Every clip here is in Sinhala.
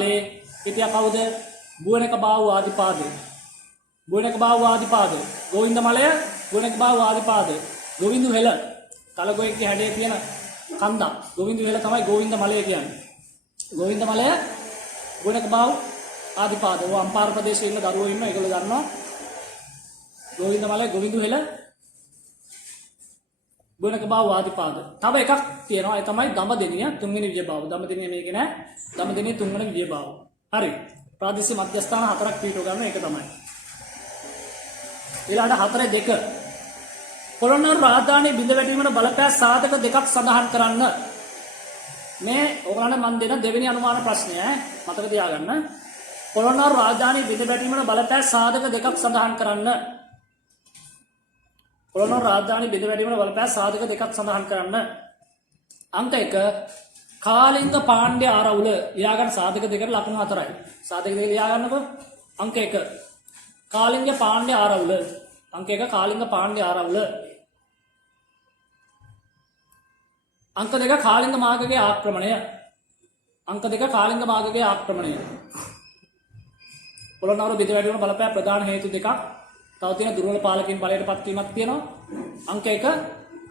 මලේ හිටියා කවුද? බුවනක බාහුව ආදිපාද. බුවනක බාහුව ආදිපාද. ගෝවින්ද මලය බුවනක බාහුව ආදිපාද. ගෝවින්දු හෙළ කලගොයෙක්ගේ හැඩේ තියෙන කන්ද. ගෝවින්දු හෙළ තමයි ගෝවින්ද මලය කියන්නේ. ගෝවින්ද මලය බුවනක බාහුව ආදිපාද. ඔය අම්පාර ප්‍රදේශයේ ඉන්න දරුවෝ ඉන්න ඒගොල්ලෝ දන්නවා. ගෝවින්ද මලය ගෝවින්දු හෙළ බුවනක බාහුව ආදිපාද. තව එකක් තියෙනවා. ඒ තමයි දඹදෙනිය තුන්වෙනි විජයබාහුව. දඹදෙනිය මේකේ නෑ. දඹදෙනිය තුන්වෙනි විජයබාහුව. හරි. ප්‍රාදේශීය මධ්‍යස්ථාන හතරක් පිටව ගන්න ඒක තමයි. ඊළඟට 4.2 පොළොන්නරු රාජධානිය බිඳ වැටීමට බලපෑ සාධක දෙකක් සඳහන් කරන්න. මේ ඔයගොල්ලන්ට මම දෙන දෙවෙනි අනුමාන ප්‍රශ්නය මතක තියාගන්න. පොළොන්නරු රාජධානිය බිඳ වැටීමට බලපෑ සාධක දෙකක් සඳහන් කරන්න. පොළොන්නරු රාජධානිය බිඳ වැටීමට බලපෑ සාධක දෙකක් සඳහන් කරන්න. අංක 1 කාලිංග පාණ්ඩ්‍ය ආරවුල ලියාගන්න සාධක දෙකට ලකුණු 4යි. සාධක දෙක ලියාගන්නකෝ. අංක 1 කාලිංග පාණ්ඩ්‍ය ආරවුල. අංක 1 කාලිංග පාණ්ඩ්‍ය ආරවුල. අංක 2 කාලිංග මාගගේ ආක්‍රමණය. අංක 2 කාලිංග මාගගේ ආක්‍රමණය. පොළොන්නරු බිඳ වැටීමට බලපෑ ප්‍රධාන හේතු දෙකක්. තව තියෙන දුර්වල පාලකයන් බලයට පත්වීමක් තියෙනවා. අංක 1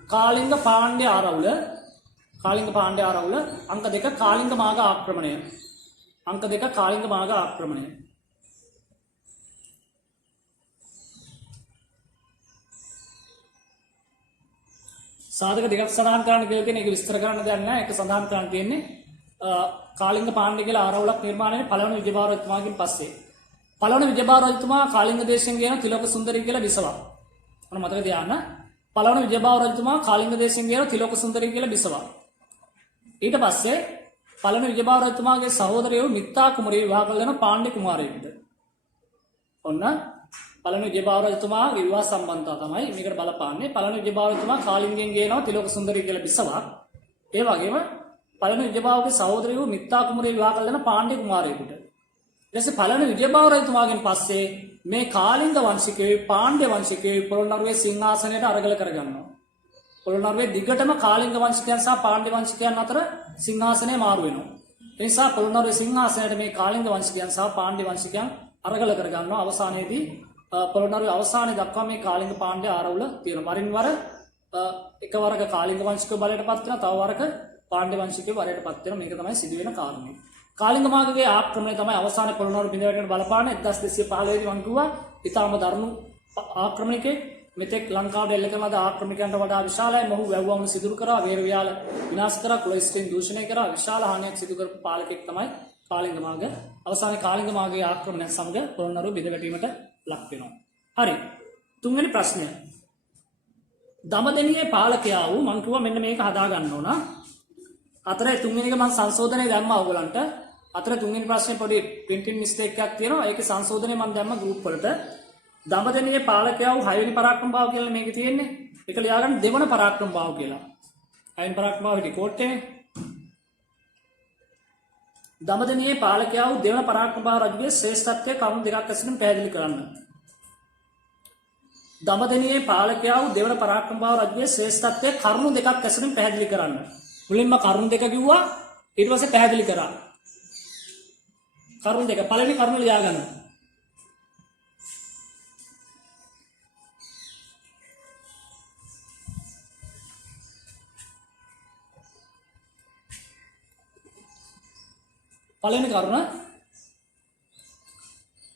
කාලිංග පාණ්ඩ්‍ය ආරවුල. කාලිංග පාණ්ඩ්‍ය ආරවුල. අංක 2 කාලිංග මාග ආක්‍රමණය. අංක 2 කාලිංග මාග ආක්‍රමණය. සාධක දෙකක් සඳහන් කරන්න කියලා තියෙන එක විස්තර කරන්න දෙයක් නැහැ. ඒක සඳහන් කරන්න තියෙන්නේ කාලිංග පාණ්ඩ්‍ය කියලා ආරවුලක් නිර්මාණය වෙන්නේ පළවෙනි විජයබාහු රජතුමාගෙන් පස්සේ. පළවෙනි විජයබාහු රජතුමා කාලිංග දේශයෙන් ගෙන තිලක සුන්දරී කියලා බිසවක්. මොන මතක තියාගන්න. පළවෙනි විජයබාහු රජතුමා කාලිංග දේශයෙන් ගෙන තිලක සුන්දරී කියලා බිසවක්. ඊට පස්සේ පළවෙනි විජයබාහු රජතුමාගේ සහෝදරයෝ මිත්තා කුමරිය විවාහ කළ දෙන පාණ්ඩ්‍ය කුමාරයෙකුට. ඔන්න පළවෙනි විජයබාහු රජතුමාගේ විවාහ සම්බන්ධතාව තමයි මේකට බලපාන්නේ. පළවෙනි විජයබාහු රජතුමා කාලිංගෙන් ගේනවා තිලක සුන්දරී කියලා බිසවක්. ඒ වගේම පළවෙනි විජයබාහුගේ සහෝදරයෝ මිත්තා කුමරිය විවාහ කළ දෙන පාණ්ඩ්‍ය කුමාරයෙකුට. ඊට පස්සේ පළවෙනි විජයබාහු රජතුමාගෙන් පස්සේ මේ කාලිංග වංශිකයෝ පාණ්ඩ්‍ය වංශිකයෝ පොළොන්නරුවේ සිංහාසනයට අරගල කරගන්නවා. පොළොන්නරුවේ දිගටම කාලිංග වංශිකයන් සහ පාණ්ඩ්‍ය වංශිකයන් අතර සිංහාසනය මාරු වෙනවා. ඒ නිසා පොළොන්නරුවේ සිංහාසනයට මේ කාලිංග වංශිකයන් සහ පාණ්ඩ්‍ය වංශිකයන් අරගල කරගන්නවා. අවසානයේදී පොළොන්නරුවේ අවසානයේ දක්වා මේ කාලිංග පාණ්ඩ්‍ය ආරවුල තියෙනවා. වරින් වර එක වරක කාලිංග වංශිකයෝ බලයට පත් වෙනවා. තව වරක පාණ්ඩ්‍ය වංශිකයෝ බලයට පත් වෙනවා. මේක තමයි සිදුවෙන කාරණේ. කාලිංග මාගගේ ආක්‍රමණය තමයි අවසානයේ පොළොන්නරු බිඳ වැටෙන බලපාන 1215 දී මම කිව්වා ඊටාම දරුණු ආක්‍රමණයකේ මෙතෙක් ලංකාවට එල්ල කරන ආක්‍රමණයන්ට වඩා විශාලයි. මොහු වැව්වම සිදුරු කරා, වේර වියාල විනාශ කරා, කුලස්ටීන් දූෂණය කරා, විශාල හානියක් සිදු කරපු පාලකෙක් තමයි කාලිංග මාග. අවසානයේ කාලිංග මාගගේ ආක්‍රමණයන් සමග පොළොන්නරු බිඳ වැටීමට ලක් වෙනවා. හරි. තුන්වෙනි ප්‍රශ්නය. දඹදෙනියේ පාලකයා වූ මම කිව්වා මෙන්න මේක හදා ගන්න ඕන. අතරේ තුන්වෙනි එක මම සංශෝධනය දැම්මා ඔයගලන්ට. අතර තුන්වෙනි ප්‍රශ්නේ පොඩි printing mistake එකක් තියෙනවා. ඒකේ සංශෝධනය මම දැම්ම group වලට. දඹදෙනියේ පාලකයා වූ 6 වෙනි පරාක්‍රම බාහුව කියලා මේකේ තියෙන්නේ. ඒක ලියාගන්න දෙවන පරාක්‍රම බාහුව කියලා. 6 වෙනි පරාක්‍රම බාහුව හිටි කෝට්ටේ. දඹදෙනියේ පාලකයා වූ දෙවන පරාක්‍රම බාහුව රජුගේ ශ්‍රේෂ්ඨත්වයේ කරුණු දෙකක් ඇසුරින් පැහැදිලි කරන්න. දඹදෙනියේ පාලකයා වූ දෙවන පරාක්‍රම බාහුව රජුගේ ශ්‍රේෂ්ඨත්වයේ කරුණු දෙකක් ඇසුරින් පැහැදිලි කරන්න. මුලින්ම කරුණු දෙක කිව්වා ඊට පස්සේ පැහැදිලි කරා. කරුණු දෙක පළවෙනි කරුණ ලියා ගන්න.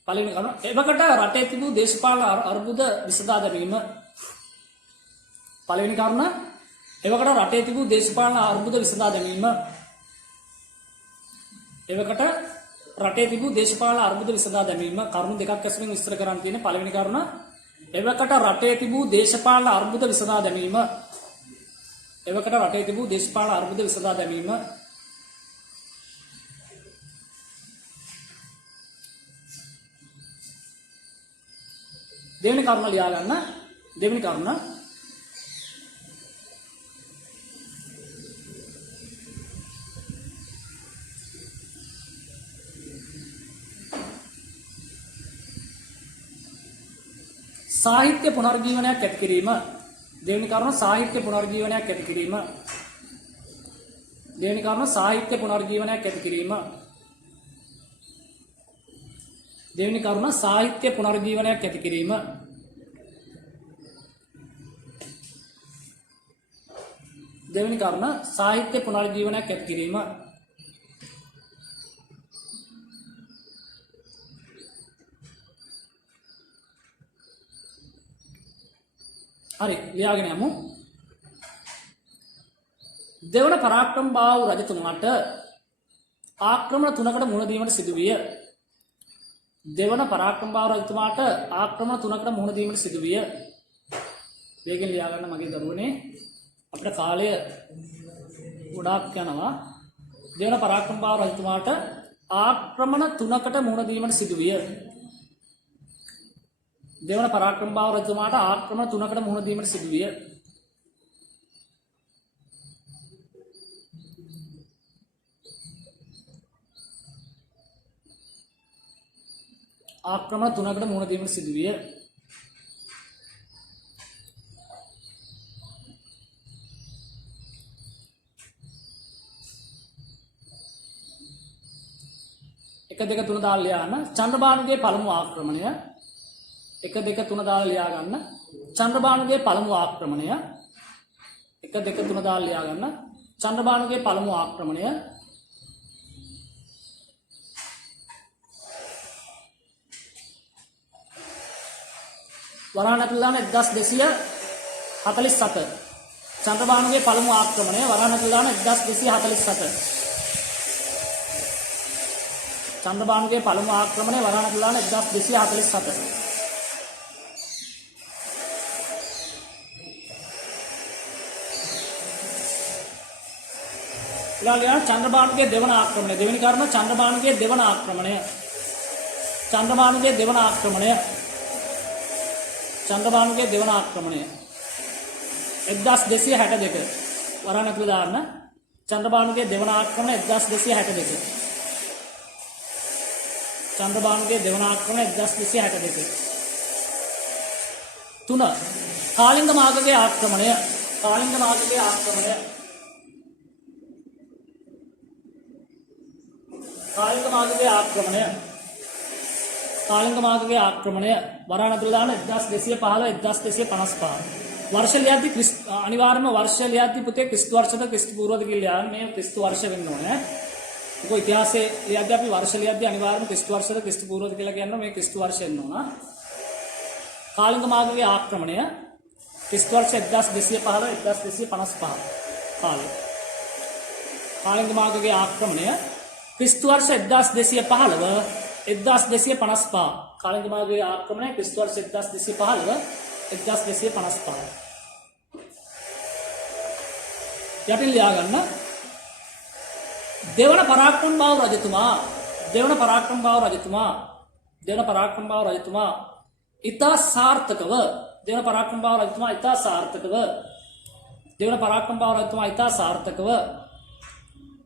පළවෙනි කරුණ එවකට රටේ තිබූ දේශපාලන අර්බුද විසඳා ගැනීම. පළවෙනි කරුණ එවකට රටේ තිබූ දේශපාලන අර්බුද විසඳා ගැනීම. එවකට රටේ තිබූ දේශපාලන අර්බුද විසඳා ගැනීම. කරුණු දෙකක් ඇසුරින් විස්තර කරන්න තියෙන පළවෙනි කරුණ එවකට රටේ තිබූ දේශපාලන අර්බුද විසඳා ගැනීම. එවකට රටේ තිබූ දේශපාලන අර්බුද විසඳා ගැනීම. දෙවෙනි කරුණ ලියා ගන්න. දෙවෙනි කරුණ සාහිත්‍ය පුනර්ජීවනයක් ඇති කිරීම. දෙවෙනි කරුණ සාහිත්‍ය පුනර්ජීවනයක් ඇති කිරීම. දෙවෙනි කරුණ සාහිත්‍ය පුනර්ජීවනයක් ඇති කිරීම. දෙවෙනි කරුණ සාහිත්‍ය පුනරුජීවනයක් ඇති කිරීම. දෙවෙනි කරුණ සාහිත්‍ය පුනරුජීවනයක් ඇති කිරීම. හරි ලියාගෙන යමු. දෙවන පරාක්‍රමබාහු රජතුමාට ආක්‍රමණ 3කට මුහුණ දීමට සිදු විය. දෙවන පරාක්‍රමබාහු රජතුමාට ආක්‍රමණ 3කට මුහුණ දීමට සිදු විය. වේගෙන් ලියා ගන්න මගේ දරුවනේ. අපිට කාලය ගොඩාක් යනවා. දෙවන පරාක්‍රමබාහු රජතුමාට ආක්‍රමණ 3කට මුහුණ දීමට සිදු විය. දෙවන පරාක්‍රමබාහු රජතුමාට ආක්‍රමණ 3කට මුහුණ දීමට සිදු විය. ආක්‍රමණ 3කට මුහුණ දීමට සිදු විය. එක දෙක තුන දාලා ලියන්න. චන්ද්‍රබානුගේ පළමු ආක්‍රමණය. එක දෙක තුන දාලා ලියා ගන්න. චන්ද්‍රබානුගේ පළමු ආක්‍රමණය. එක දෙක තුන දාලා ලියා ගන්න. චන්ද්‍රබානුගේ පළමු ආක්‍රමණය. වරාණ ඇතුළාන 1247. චන්ද්‍රබානුගේ පළමු ආක්‍රමණය වරාණ ඇතුළාන 1247. චන්ද්‍රබානුගේ පළමු ආක්‍රමණය වරාණ ඇතුළාන 1247. ඊළඟට චන්ද්‍රබානුගේ දෙවන ආක්‍රමණය. දෙවෙනි කරුණ චන්ද්‍රබානුගේ දෙවන ආක්‍රමණය. චන්ද්‍රබානුගේ දෙවන ආක්‍රමණය. චන්ද්‍රබානුගේ දෙවන ආක්‍රමණය 1262 වරාණ ඇතුළේ දාන්න. චන්ද්‍රබානුගේ දෙවන ආක්‍රමණය 1262. චන්ද්‍රබානුගේ දෙවන ආක්‍රමණය 1262. 3. කාලිංග මාගගේ ආක්‍රමණය. කාලිංග මාගගේ ආක්‍රමණය. කාලිංග මාගගේ ආක්‍රමණය. කාලිංග මාගගේ ආක්‍රමණය වරාණ ඇතුළේ දාන 1215 1255. වර්ෂ ලියද්දි අනිවාර්යයෙන්ම වර්ෂ ලියද්දි පුතේ ක්‍රිස්තු වර්ෂද ක්‍රිස්තු පූර්වද කියලා ලියන්න. මේ ක්‍රිස්තු වර්ෂ වෙන්න ඕනේ. මොකද ඉතිහාසයේ ලියද්දි අපි වර්ෂ ලියද්දි අනිවාර්යයෙන්ම ක්‍රිස්තු වර්ෂද ක්‍රිස්තු පූර්වද කියලා කියනවා. මේ ක්‍රිස්තු වර්ෂ වෙන්න ඕන. කාලිංග මාගගේ ආක්‍රමණය ක්‍රිස්තු වර්ෂ 1215 1255 කාලේ. කාලිංග මාගගේ ආක්‍රමණය ක්‍රිස්තු වර්ෂ 1215 1255. කාලිංග මාගගේ ආක්‍රමණය ක්‍රිස්තු වර්ෂ 1215 1255. යටින් ලියා ගන්න. දෙවන පරාක්‍රමබාහු රජතුමා ඉතා සාර්ථකව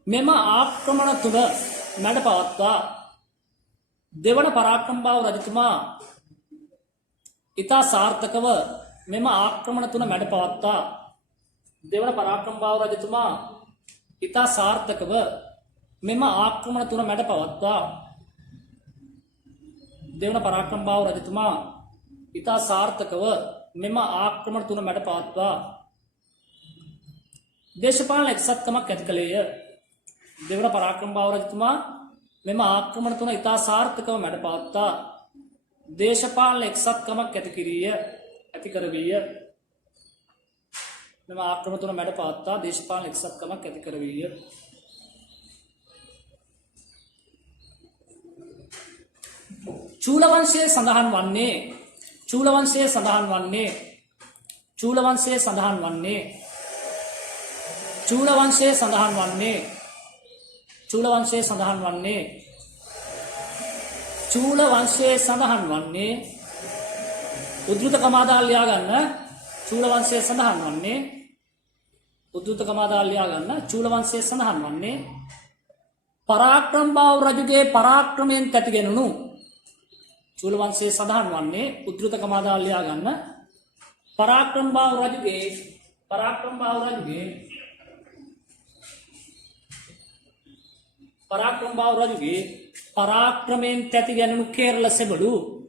මෙම ආක්‍රමණ තුන මැඩ පවත්වා. දෙවන පරාක්‍රමබාහු රජතුමා ඉතා සාර්ථකව මෙම ආක්‍රමණ තුන මැඩ පවත්වා. දෙවන පරාක්‍රමබාහු රජතුමා ඉතා සාර්ථකව මෙම ආක්‍රමණ තුන මැඩ පවත්වා. දෙවන පරාක්‍රමබාහු රජතුමා ඉතා සාර්ථකව මෙම ආක්‍රමණ තුන මැඩ පවත්වා. දේශපාලන එක්සත්කමක් ඇති කළේය. දෙවන පරාක්‍රමබාහු රජතුමා මෙම ආක්‍රමණ තුන ඉතා සාර්ථකව මැඩ පවත්වා. දේශපාලන එක්සත්කමක් ඇති කරවීය. මෙම ආක්‍රමණ තුන මැඩ පවත්වා දේශපාලන එක්සත්කමක් ඇති කරවීය. චූල වංශයේ සඳහන් වන්නේ චූල වංශයේ සඳහන් වන්නේ චූල වංශයේ සඳහන් වන්නේ චූල වංශයේ සඳහන් වන්නේ චූල වංශයේ සඳහන් වන්නේ චූල වංශයේ සඳහන් වන්නේ උද්දෘත කමාදාල් ලියා ගන්න. චූල වංශයේ සඳහන් වන්නේ උද්දෘත කමාදාල් ලියා ගන්න. චූල වංශයේ සඳහන් වන්නේ පරාක්‍රමබාහු රජුගේ පරාක්‍රමයෙන් කැටිගෙනුණු. චූල වංශයේ සඳහන් වන්නේ උද්දෘත කමාදාල් ලියා ගන්න. පරාක්‍රමබාහු රජුගේ පරාක්‍රමයෙන් තැති ගැනුණු කේරළ සෙබළු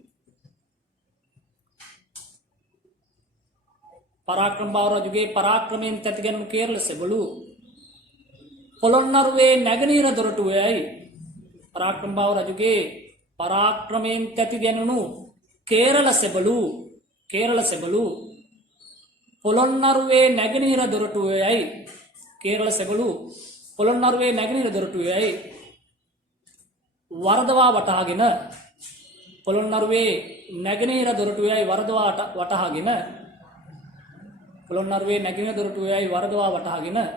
පරාක්‍රම බාහු රජුගේ පරාක්‍රමයෙන් තැති ගැනුණු කේරළ සෙබළු පොළොන්නරුවේ නැගෙනහිර දොරටුවේයි පරාක්‍රම බාහු රජුගේ පරාක්‍රමයෙන් තැති ගැනුණු කේරළ සෙබළු පොළොන්නරුවේ නැගෙනහිර දොරටුවේයි කේරළ සෙබළු පොළොන්නරුවේ නැගෙනහිර දොරටුවේයි වරදවා වටහාගෙන පොළොන්නරුවේ නැගෙනහිර දොරටුවේයි වරදවා වටහාගෙන පොළොන්නරුවේ නැගෙනහිර දොරටුවේයි වරදවා වටහාගෙන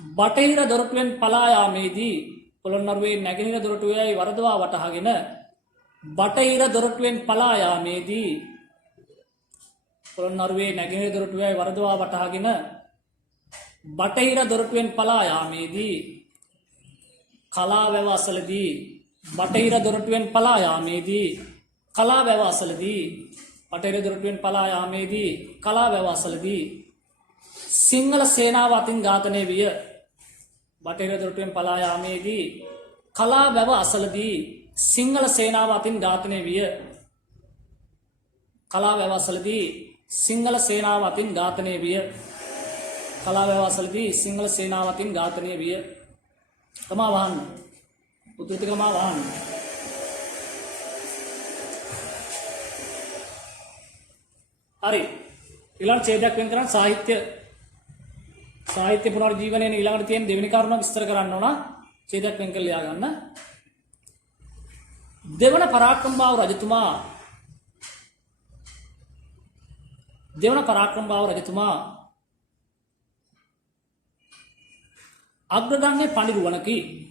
බටහිර දොරටුවෙන් පලා යාමේදී පොළොන්නරුවේ නැගෙනහිර දොරටුවේයි වරදවා වටහාගෙන බටහිර දොරටුවෙන් පලා යාමේදී පොළොන්නරුවේ නැගෙනහිර දොරටුවේයි වරදවා වටහාගෙන බටහිර දොරටුවෙන් පලා යාමේදී කලාවැව අසලදී බටහිර දොරටුවෙන් පලා යාමේදී කලාවැව අසලදී බටහිර දොරටුවෙන් පලා යාමේදී කලාවැව අසලදී සිංහල සේනාව අතින් ඝාතනය විය බටහිර දොරටුවෙන් පලා යාමේදී කලාවැව අසලදී සිංහල සේනාව අතින් ඝාතනය විය කලාවැව අසලදී සිංහල සේනාව අතින් ඝාතනය විය කලාවැව අසලදී සිංහල සේනාව අතින් ඝාතනය විය කමා වහන්න උතුරිත කමා වහන්න හරි ඊළඟ ඡේදයක් වෙන් කරන් සාහිත්‍ය පුනර්ජීවනයේ ඊළඟට තියෙන දෙවෙනි කරුණ විස්තර කරන්න ඕන ඡේදයක් වෙන් කරලා ලියා ගන්න දෙවන පරාක්‍රම බාහු රජතුමා අග්‍රගණ්‍ය පඬිරුවණකි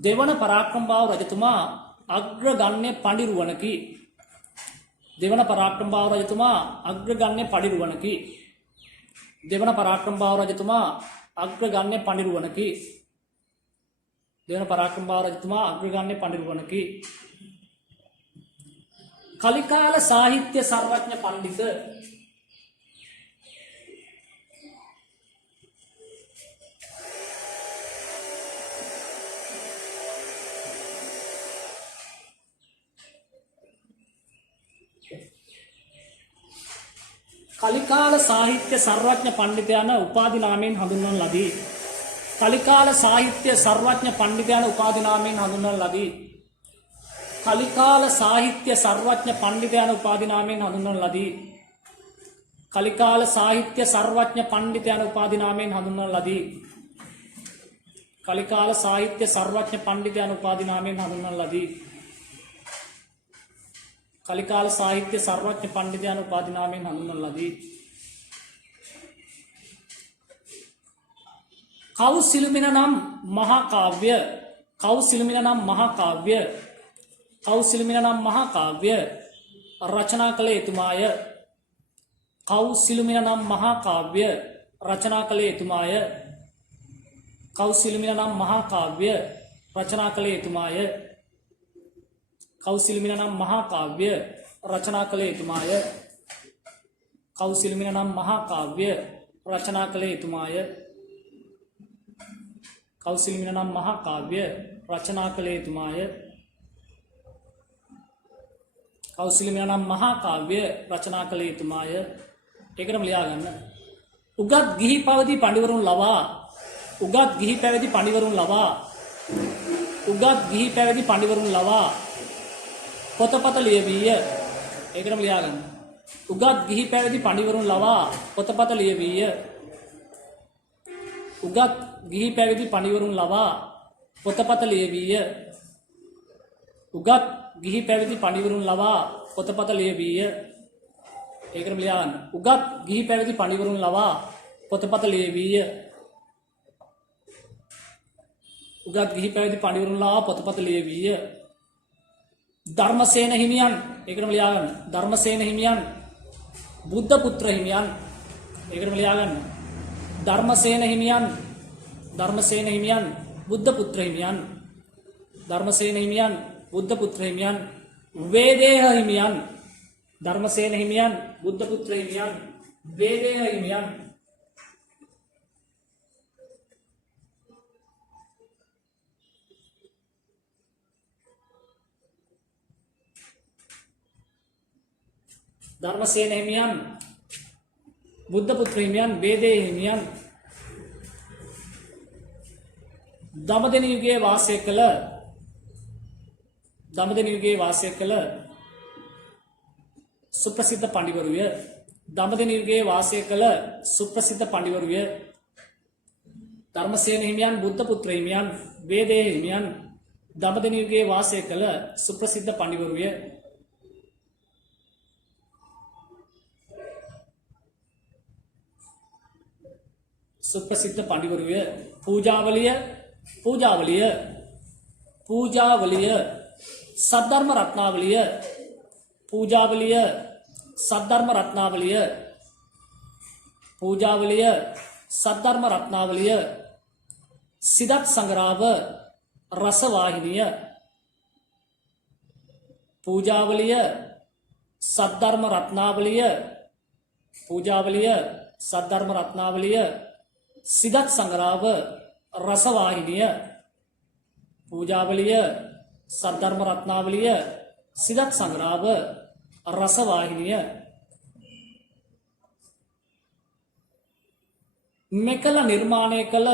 දෙවන පරාක්‍රම බාහු රජතුමා අග්‍රගණ්‍ය පඬිරුවණකි දෙවන පරාක්‍රම බාහු රජතුමා අග්‍රගණ්‍ය පඬිරුවණකි දෙවන පරාක්‍රම බාහු රජතුමා අග්‍රගණ්‍ය පඬිරුවණකි දෙවන පරාක්‍රම බාහු රජතුමා අග්‍රගණ්‍ය පඬිරුවණකි කලිකාල සාහිත්‍ය සර්වඥ පඬිත කලිකාල සාහිත්‍ය සර්වඥ පඬිත යන උපාධි නාමයෙන් හඳුන්වන ලදී. කලිකාල සාහිත්‍ය සර්වඥ පඬිත යන උපාධි නාමයෙන් හඳුන්වන ලදී. කලිකාල සාහිත්‍ය සර්වඥ පඬිත යන උපාධි නාමයෙන් හඳුන්වන ලදී. කලිකාල සාහිත්‍ය සර්වඥ පඬිත යන උපාධි නාමයෙන් හඳුන්වන ලදී. කලිකාල සාහිත්‍ය සර්වඥ පඬිත යන උපාධි නාමයෙන් හඳුන්වන ලදී. කලිකාල සාහිත්‍ය සර්වඥ පඬිත යන උපාධි නාමයෙන් හඳුන්වන ලදී. කෞසිලුමින නම් මහා කාව්‍ය රචනා කළ එතුමාය. කෞසිලුමින නම් මහා කාව්‍ය රචනා කළ එතුමාය. කෞසිලුමින නම් මහා කාව්‍ය රචනා කළ එතුමාය. කෞසිලුමින නම් මහා කාව්‍ය රචනා කළ එතුමාය. කෞසිලුමින නම් මහා කාව්‍ය රචනා කළ එතුමාය. කෞසිලුමින නම් මහා කාව්‍ය රචනා කළ එතුමාය. කෞසිලුමින නම් මහා කාව්‍ය රචනා කළ එතුමාය. ඒකටම ලියා ගන්න. උගත් ගිහි පැවිදි පඬිවරුන් ලවා උගත් ගිහි පැවිදි පඬිවරුන් ලවා පොතපත ලියවීය. ඒකටම ලියා ගන්න. උගත් ගිහි පැවිදි පඬිවරුන් ලවා පොතපත ලියවීය. උගත් ගිහි පැවිදි පඬිවරුන් ලවා පොතපත ලියවීය. උගත් ගිහි පැවිදි පඬිවරුන් ලවා පොතපත ලියවීය. ඒකටම ලියා ගන්න. උගත් ගිහි පැවිදි පඬිවරුන් ලවා පොතපත ලියවීය. උගත් ගිහි පැවිදි පඬිවරුන් ලවා පොතපත ලියවීය. ධර්මසේන හිමියන්. ඒකටම ලියා ගන්න. ධර්මසේන හිමියන් බුද්ධ පුත්‍ර හිමියන්. ඒකටම ලියා ගන්න. ධර්මසේන හිමියන් බුද්ධ පුත්‍ර හිමියන්. ධර්මසේන හිමියන් බුද්ධ පුත්‍ර හිමියන්. වේදේහ හිමියන්. ධර්මසේන හිමියන් බුද්ධ පුත්‍ර හිමියන්. වේදේහ හිමියන්. ධර්මසේන හිමියන්, බුද්ධ පුත්‍ර හිමියන්, වේදේ හිමියන් දඹදෙණි යුගයේ වාසය කළ සුප්‍රසිද්ධ පඬිවරුය. දඹදෙණි යුගයේ වාසය කළ සුප්‍රසිද්ධ පඬිවරුය. ධර්මසේන හිමියන්, බුද්ධ පුත්‍ර හිමියන්, වේදේ හිමියන් දඹදෙණි යුගයේ වාසය කළ සුප්‍රසිද්ධ පඬිවරුය. සුප්‍රසිද්ධ පඬිවරුය. පූජාවලිය සද්ධර්ම රත්නාවලිය සිදත් සංග්‍රාව රසවාහිනිය. පූජාවලිය සද්ධර්ම රත්නාවලිය සිදත් සංග්‍රාව රසවාහිනිය. පූජාවලිය සද්ධර්ම රත්නාවලිය සිදත් සංග්‍රාව රසවාහිනිය. මෙකල නිර්මාණය කළ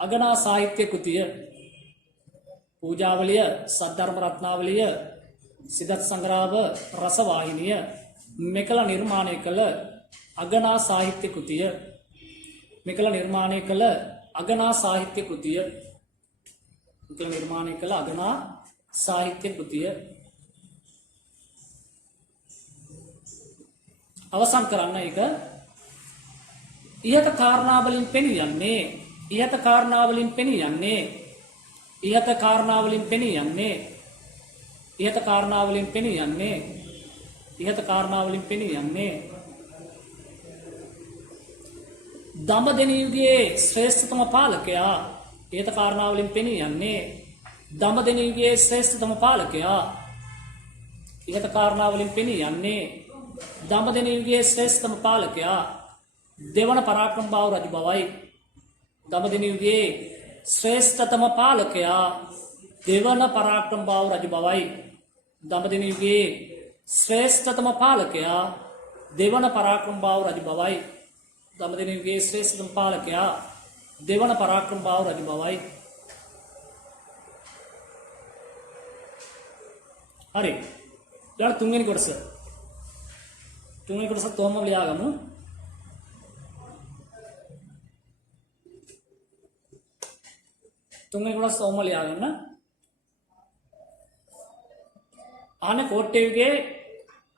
අගනා සාහිත්‍ය කෘතිය. පූජාවලිය සද්ධර්ම රත්නාවලිය සිදත් සංග්‍රාව රසවාහිනිය මෙකල නිර්මාණය කළ අගනා සාහිත්‍ය කෘතිය. අවසන් කරන්න එක ඉහත කාරණාවලින් පෙනී යන්නේ දඹදෙණි යුගයේ ශ්‍රේෂ්ඨතම පාලකයා. ඉහත කාරණාවලින් පෙනී යන්නේ දඹදෙණි යුගයේ ශ්‍රේෂ්ඨතම පාලකයා. ඉහත කාරණාවලින් පෙනී යන්නේ දඹදෙණි යුගයේ ශ්‍රේෂ්ඨතම පාලකයා දෙවන පරාක්‍රමබාහු රජු බවයි. දඹදෙණි යුගයේ ශ්‍රේෂ්ඨතම පාලකයා දෙවන පරාක්‍රමබාහු රජු බවයි. දඹදෙණි යුගයේ ශ්‍රේෂ්ඨතම පාලකයා දෙවන පරාක්‍රමබාහු රජු බවයි. දඹදෙණි යුගයේ ශ්‍රේෂ්ඨතම පාලකයා දෙවන පරාක්‍රමබාහු රජු බවයි. හරි. ඊළඟ තුන්වෙනි කොටස තෝම ලියාගමු. තුන්වෙනි කොටස තෝම ලියාගන්න. ආනේ කෝට්ටේ යුගයේ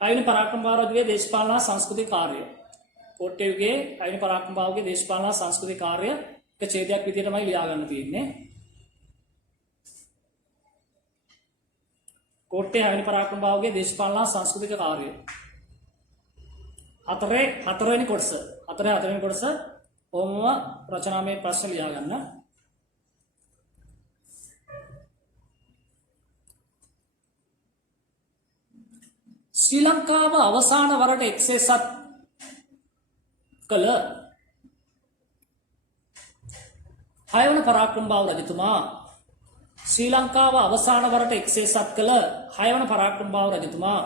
අයින පරාක්‍රමබාහු රජුගේ දේශපාලන සංස්කෘතික කාර්යය. කෝට්ටේ යුගයේ අයින පරාක්‍රමබාහුගේ දේශපාලන සංස්කෘතික කාර්ය එක ඡේදයක් විදිහටමයි ලියාගන්න තියෙන්නේ. කෝට්ටේ අයින පරාක්‍රමබාහුගේ දේශපාලන සංස්කෘතික කාර්යය. හතරවෙනි කොටස ඕමම රචනාමය ප්‍රශ්න ලියාගන්න. ශ්‍රී ලංකාව අවසාන වරට එක්සේසත් කළ 6 වන පරාක්‍රමබාහු රජතුමා. ශ්‍රී ලංකාව අවසාන වරට එක්සේසත් කළ 6 වන පරාක්‍රමබාහු රජතුමා.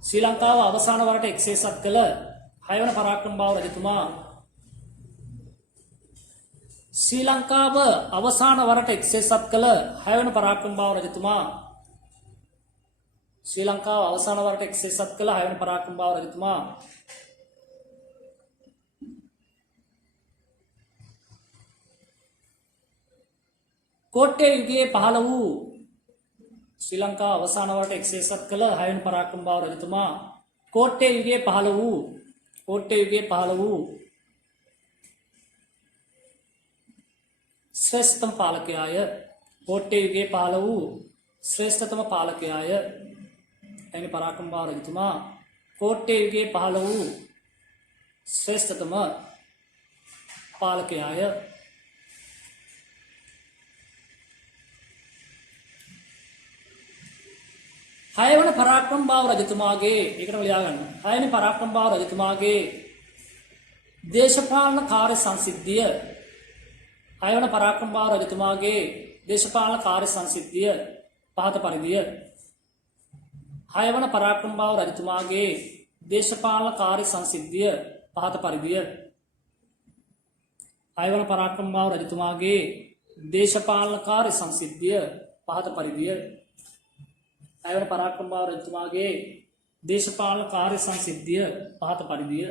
ශ්‍රී ලංකාව අවසාන වරට එක්සේසත් කළ 6 වන පරාක්‍රමබාහු රජතුමා. ශ්‍රී ලංකාව අවසාන වරට එක්සේසත් කළ 6 වන පරාක්‍රමබාහු රජතුමා. ශ්‍රී ලංකාව අවසාන වරට එක්සේසත් කළ 6 වන පරාක්‍රමබාහු රජතුමා. කෝට්ටේ යුගයේ පහළ වූ ශ්‍රී ලංකාව අවසාන වරට එක්සේසත් කළ 6 වන පරාක්‍රමබාහු රජතුමා. කෝට්ටේ යුගයේ පහළ වූ ශ්‍රේෂ්ඨතම පාලකයාය. කෝට්ටේ යුගයේ පහළ වූ ශ්‍රේෂ්ඨතම පාලකයාය. එනි පරාක්‍රමබාහු රජතුමා. කෝට්ටේ යුගයේ පහළ වූ ශ්‍රේෂ්ඨතම පාලකයාය. හයවන පරාක්‍රමබාහු රජතුමාගේ ඒකටම ලියාගන්න. හයවෙනි පරාක්‍රමබාහු රජතුමාගේ දේශපාලන කාර්ය සංසිද්ධිය. හයවන පරාක්‍රමබාහු රජතුමාගේ දේශපාලන කාර්ය සංසිද්ධිය පහත පරිදිය. හයවන පරාක්‍රම බාහු රජතුමාගේ දේශපාලන කාර්ය සංසිද්ධිය පහත පරිදිය. හයවන පරාක්‍රම බාහු රජතුමාගේ දේශපාලන කාර්ය සංසිද්ධිය පහත පරිදිය. හයවන පරාක්‍රම බාහු රජතුමාගේ දේශපාලන කාර්ය සංසිද්ධිය පහත පරිදිය.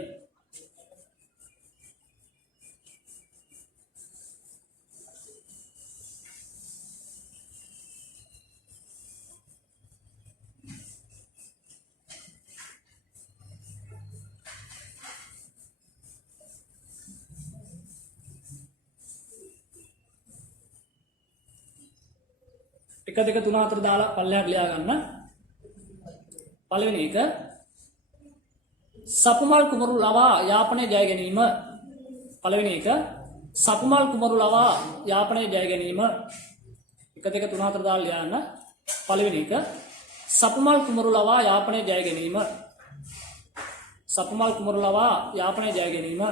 එක දෙක තුන හතර දාලා පල්ලෙහාට ලියා ගන්න. පළවෙනි එක සපුමල් කුමරු ලවා යාපනය ජය ගැනීම. පළවෙනි එක සපුමල් කුමරු ලවා යාපනය ජය ගැනීම. එක දෙක තුන හතර දාලා ලියා ගන්න. පළවෙනි එක සපුමල් කුමරු ලවා යාපනය ජය ගැනීම. සපුමල් කුමරු ලවා යාපනය ජය ගැනීම.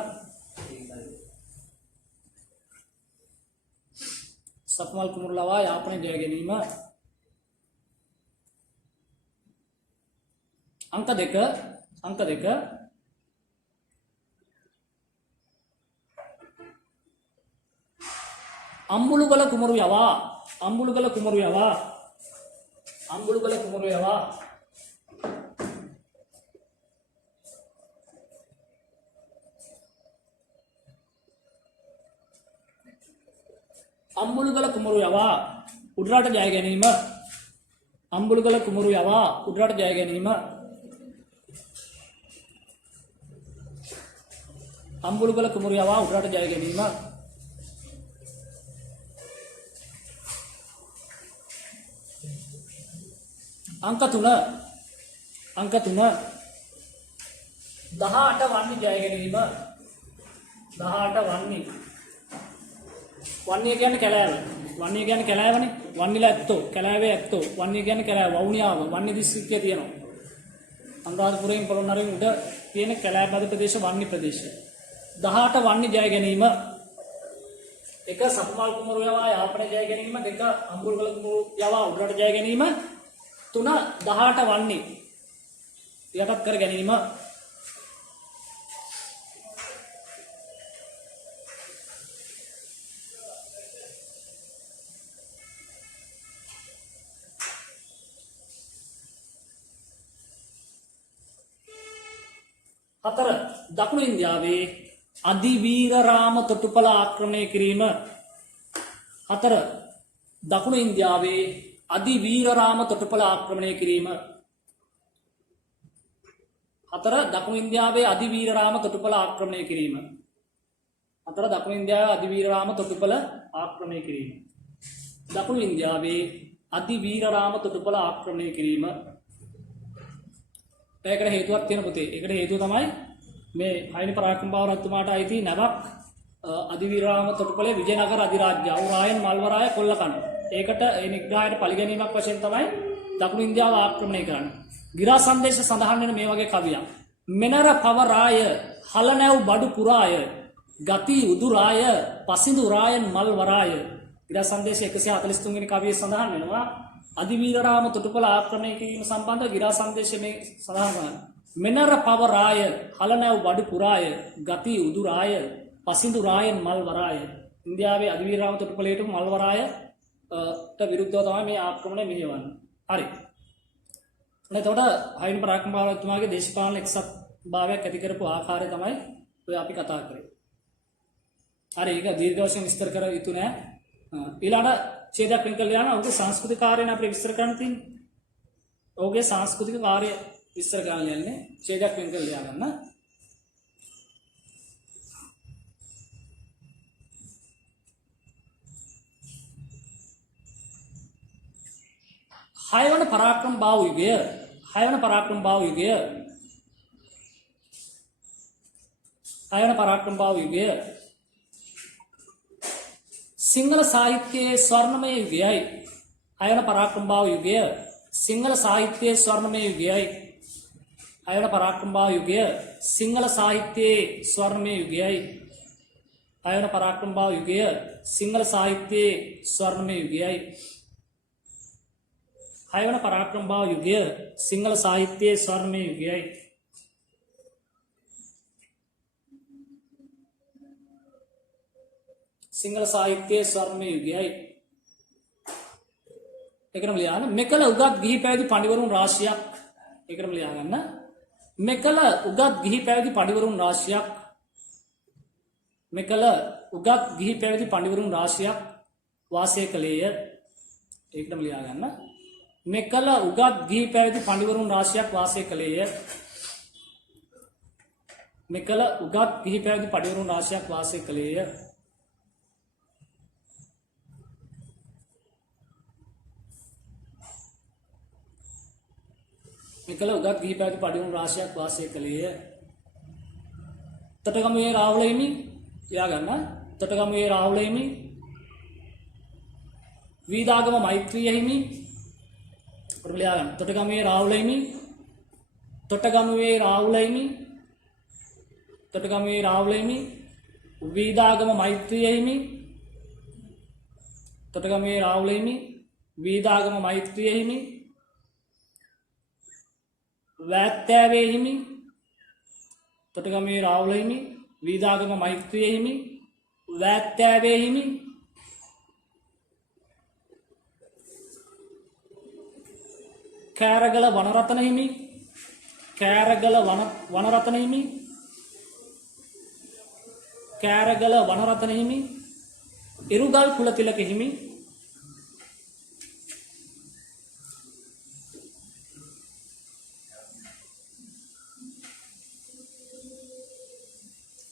සපුමල් කුමරු ලවා යාපනය ජය ගැනීම. अंक देख अंबुलुगल कुमरु यवा अंबुलुगल कुमरु यवा अंबुलुगल कुमरु यवा अंबुलुगल कुमरु यवा उड्राट जय ගැනීම. अंबुलुगल कुमरु यवा उड्राट जय ගැනීම. अंबुलुगल कुमरु यवा उड्राट जय ගැනීම. अंक 3 18 වන්නි ජය ගැනීම. 18 වන්නි වන්නි කියන්නේ කැලෑව. වන්නි කියන්නේ කැලෑවනේ. වන්නිලා ඇත්තෝ කැලෑවේ ඇත්තෝ. වන්නි කියන්නේ කැලෑව වවුනියාව වන්නි දිස්ත්‍රික්කයේ තියෙනවා. අනුරාධපුරයෙන් පොළොන්නරුවෙන් උඩ තියෙන කැලෑ බද ප්‍රදේශ වන්නි ප්‍රදේශය. 18 වන්නි ජය ගැනීම. එක සපුමල් කුමරු යවා යාපනය ජය ගැනීම. දෙක අඹුල්ගල කුමරු යවා උඩරට ජය ගැනීම. 3 18 වන්නි යටත් කර ගැනීම. हतर दक्षिण इंडियावे अतिवीर राम तोटुपल आक्रमण किरीम. हतर दक्षिण इंडियावे अतिवीर राम तोटुपल आक्रमण किरीम. हतर दक्षिण इंडियावे अतिवीर राम तोटुपल आक्रमण किरीम. हतर दक्षिण इंडियावे अतिवीर राम तोटुपल आक्रमण किरीम. दक्षिण इंडियावे अतिवीर राम तोटुपल आक्रमण किरीम. ඒකට හේතුවක් තියෙන පුතේ. ඒකට හේතුව තමයි මේ හයිනි පරාක්‍රම බාහු රජතුමාට අයිති නැවක් අදිවිරාම තොටුපළේ විජයනගර අධිරාජ්‍ය අවුරායන් මල්වරාය කොල්ලකන. ඒකට ඒ නිග්‍රහයට පරිගැනීමක් වශයෙන් තමයි දකුණු ඉන්දියාව ආක්‍රමණය කරන්නේ. ගිරා සංදේශ සඳහන් වෙන මේ වගේ කවියක්. මෙනර පවරාය හලනැව් බඩු පුරාය ගති උදුරාය පසිඳු රායන් මල්වරාය. ගිරා සංදේශ 143 වෙනි කවියේ සඳහන් වෙනවා. अतिवीर राम तोटुपल आक्रमण किरीम संबंध गिरा संदेश में सदाहरण मेनर पवराय हलनव बडु पुराय गति उदुराय पसिंदु रायन मलवराय. इंडियावे अतिवीर राम तोटुपलेट मलवराय विरुद्धව තමයි මේ ආක්‍රමණය මෙහෙවන්නේ. හරි. එතකොට හයින් පරාක්‍රම බාහු රජතුමාගේ දේශපාලන එක්සත් භාවයක් ඇති කරපු ආකාරය තමයි ඔය අපි කතා කරේ. හරි. ඒක දීර්ඝ වශයෙන් විස්තර කර යුතු නෑ. ඊළඟ छेदक विंकल लिया ना ओके सांस्कृतिक कार्य ने अपने विस्तार करते हैं. ओके सांस्कृतिक कार्य विस्तार कर लेने छेदक विंकल लिया करना. हायवन पराक्रम बाहु युगे हायवन पराक्रम बाहु युगे हायवन पराक्रम बाहु युगे सिंगल साहित्य स्वर्णमय युगय. हायवन पराक्रम बाहु युगय सिंगल साहित्य स्वर्णमय युगय. हायवन पराक्रम बाहु युगय सिंगल साहित्य स्वर्णमय युगय. हायवन पराक्रम बाहु युगय सिंगल साहित्य स्वर्णमय युगय. හයවන පරාක්‍රම බාහු යුගය සිංහල සාහිත්‍යයේ ස්වර්ණමය යුගයයි. සිංහල සාහිත්‍යයේ ස්වර්ණමය යුගයයි. එකටම ලියන්න මෙකල උගත් ගිහි පැවිදි පඬිවරුන් රාශියක්. එකටම ලියා ගන්න මෙකල උගත් ගිහි පැවිදි පඬිවරුන් රාශියක්. මෙකල උගත් ගිහි පැවිදි පඬිවරුන් රාශියක් වාසය කළේය. ඒකටම ලියා ගන්න මෙකල උගත් ගිහි පැවිදි පඬිවරුන් රාශියක් වාසය කළේය. මෙකල උගත් ගිහි පැවිදි පඬිවරුන් රාශියක් වාසය කළේය. මෙකල උගත් ගිහි පැවිදි පඬිවරුන් රාශියක් වාසය කළේය. තොටගමුවේ රාහුල හිමි ලියා ගන්න තොටගමුවේ රාහුල හිමි වීදාගම මෛත්‍රිය හිමි ලියා ගන්න තොටගමුවේ රාහුල හිමි තොටගමුවේ රාහුල හිමි තොටගමුවේ රාහුල හිමි වීදාගම මෛත්‍රිය හිමි තොටගමුවේ රාහුල හිමි වීදාගම මෛත්‍රිය හිමි වැත්තෑවේ හිමි තොටගමුවේ රාහුල හිමි වීදාගම මෛත්‍රිය හිමි වැත්තෑවේ හිමි කෑරගල වනරතන හිමි කෑරගල වනරතන හිමි කෑරගල වනරතන හිමි ඉරුගල් කුලතිලක හිමි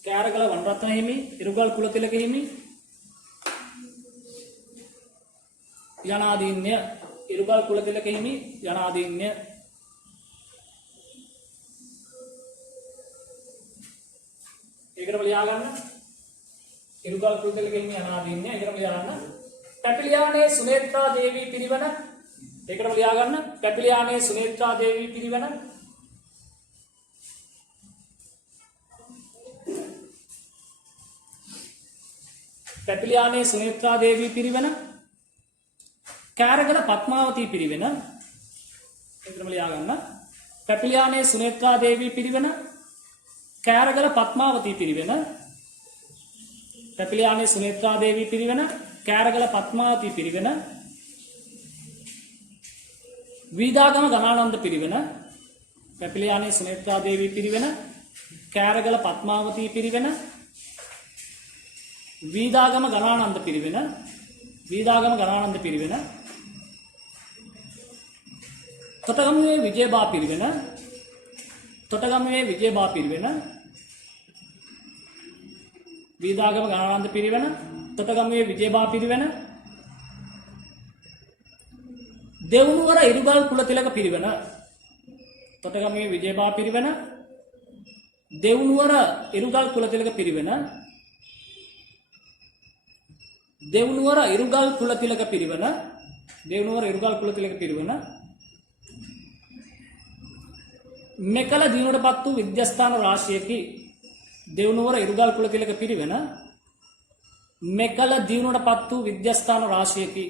කෑරගල වනරත්න හිමි ඉරුගල් කුලතිලක හිමි යනාදීන්‍ය ඉරුගල් කුලතිලක හිමි යනාදීන්‍ය ඒකටම ලියා ගන්න ඉරුගල් කුලතිලක හිමි යනාදීන්‍ය ඒකටම ලියා ගන්න පැපිලියානේ සුනේත්‍රා දේවී පිරිවන ඒකටම ලියා ගන්න පැපිලියානේ සුනේත්‍රා දේවී පිරිවන පැපිලියානේ සුනේත්‍රා දේවී පිරිවෙන කෑරගල පත්මාවතී පිරිවෙන ඒකටම ලියා ගන්න පැපිලියානේ සුනේත්‍රා දේවී පිරිවෙන කෑරගල පත්මාවතී පිරිවෙන පැපිලියානේ සුනේත්‍රා දේවී පිරිවෙන කෑරගල පත්මාවතී පිරිවෙන වීදාගම ගණානන්ද පිරිවෙන පැපිලියානේ සුනේත්‍රා දේවී පිරිවෙන කෑරගල පත්මාවතී පිරිවෙන වීදාගම ගණානන්ද පිරිවෙන වීදාගම ගණානන්ද පිරිවෙන තොටගමුවේ විජයබා පිරිවෙන තොටගමුවේ විජයබා පිරිවෙන වීදාගම ගණානන්ද පිරිවෙන තොටගමුවේ විජයබා පිරිවෙන දෙවුනුවර ඉරුගල් කුලතිලක පිරිවෙන තොටගමුවේ විජයබා පිරිවෙන දෙවුනුවර ඉරුගල් කුලතිලක පිරිවෙන දෙවුනුවර ඉරුගල් කුලතිලක පිරිවෙන දෙවුනුවර ඉරුගල් කුලතිලක පිරිවෙන මෙකල දිනුවට පත් වූ විද්‍යස්ථාන රාශියකි දෙවුනුවර ඉරුගල් කුලතිලක පිරිවෙන මෙකල දිනුවට පත් වූ විද්‍යස්ථාන රාශියකි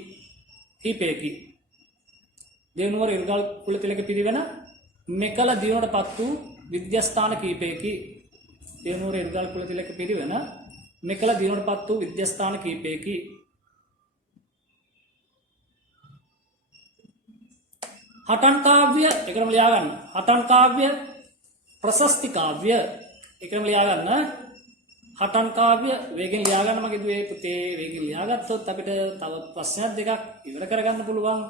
කීපයකි දෙවුනුවර ඉරුගල් කුලතිලක පිරිවෙන මෙකල දිනුවට පත් වූ විද්‍යස්ථාන කීපයකි දෙවුනුවර ඉරුගල් කුලතිලක පිරිවෙන මෙකල දිනුවට පත් වූ විද්‍යස්ථාන කීපයකි හටන් කාව්‍ය එකටම ලියා ගන්න හටන් කාව්‍ය ප්‍රශස්ති කාව්‍ය එකටම ලියා ගන්න හටන් කාව්‍ය වේගෙන් ලියා ගන්න මගේ දුවේ පුතේ වේගෙන් ලියා ගත්තොත් අපිට තව ප්‍රශ්නයක් දෙකක් ඉවර කරගන්න පුළුවන්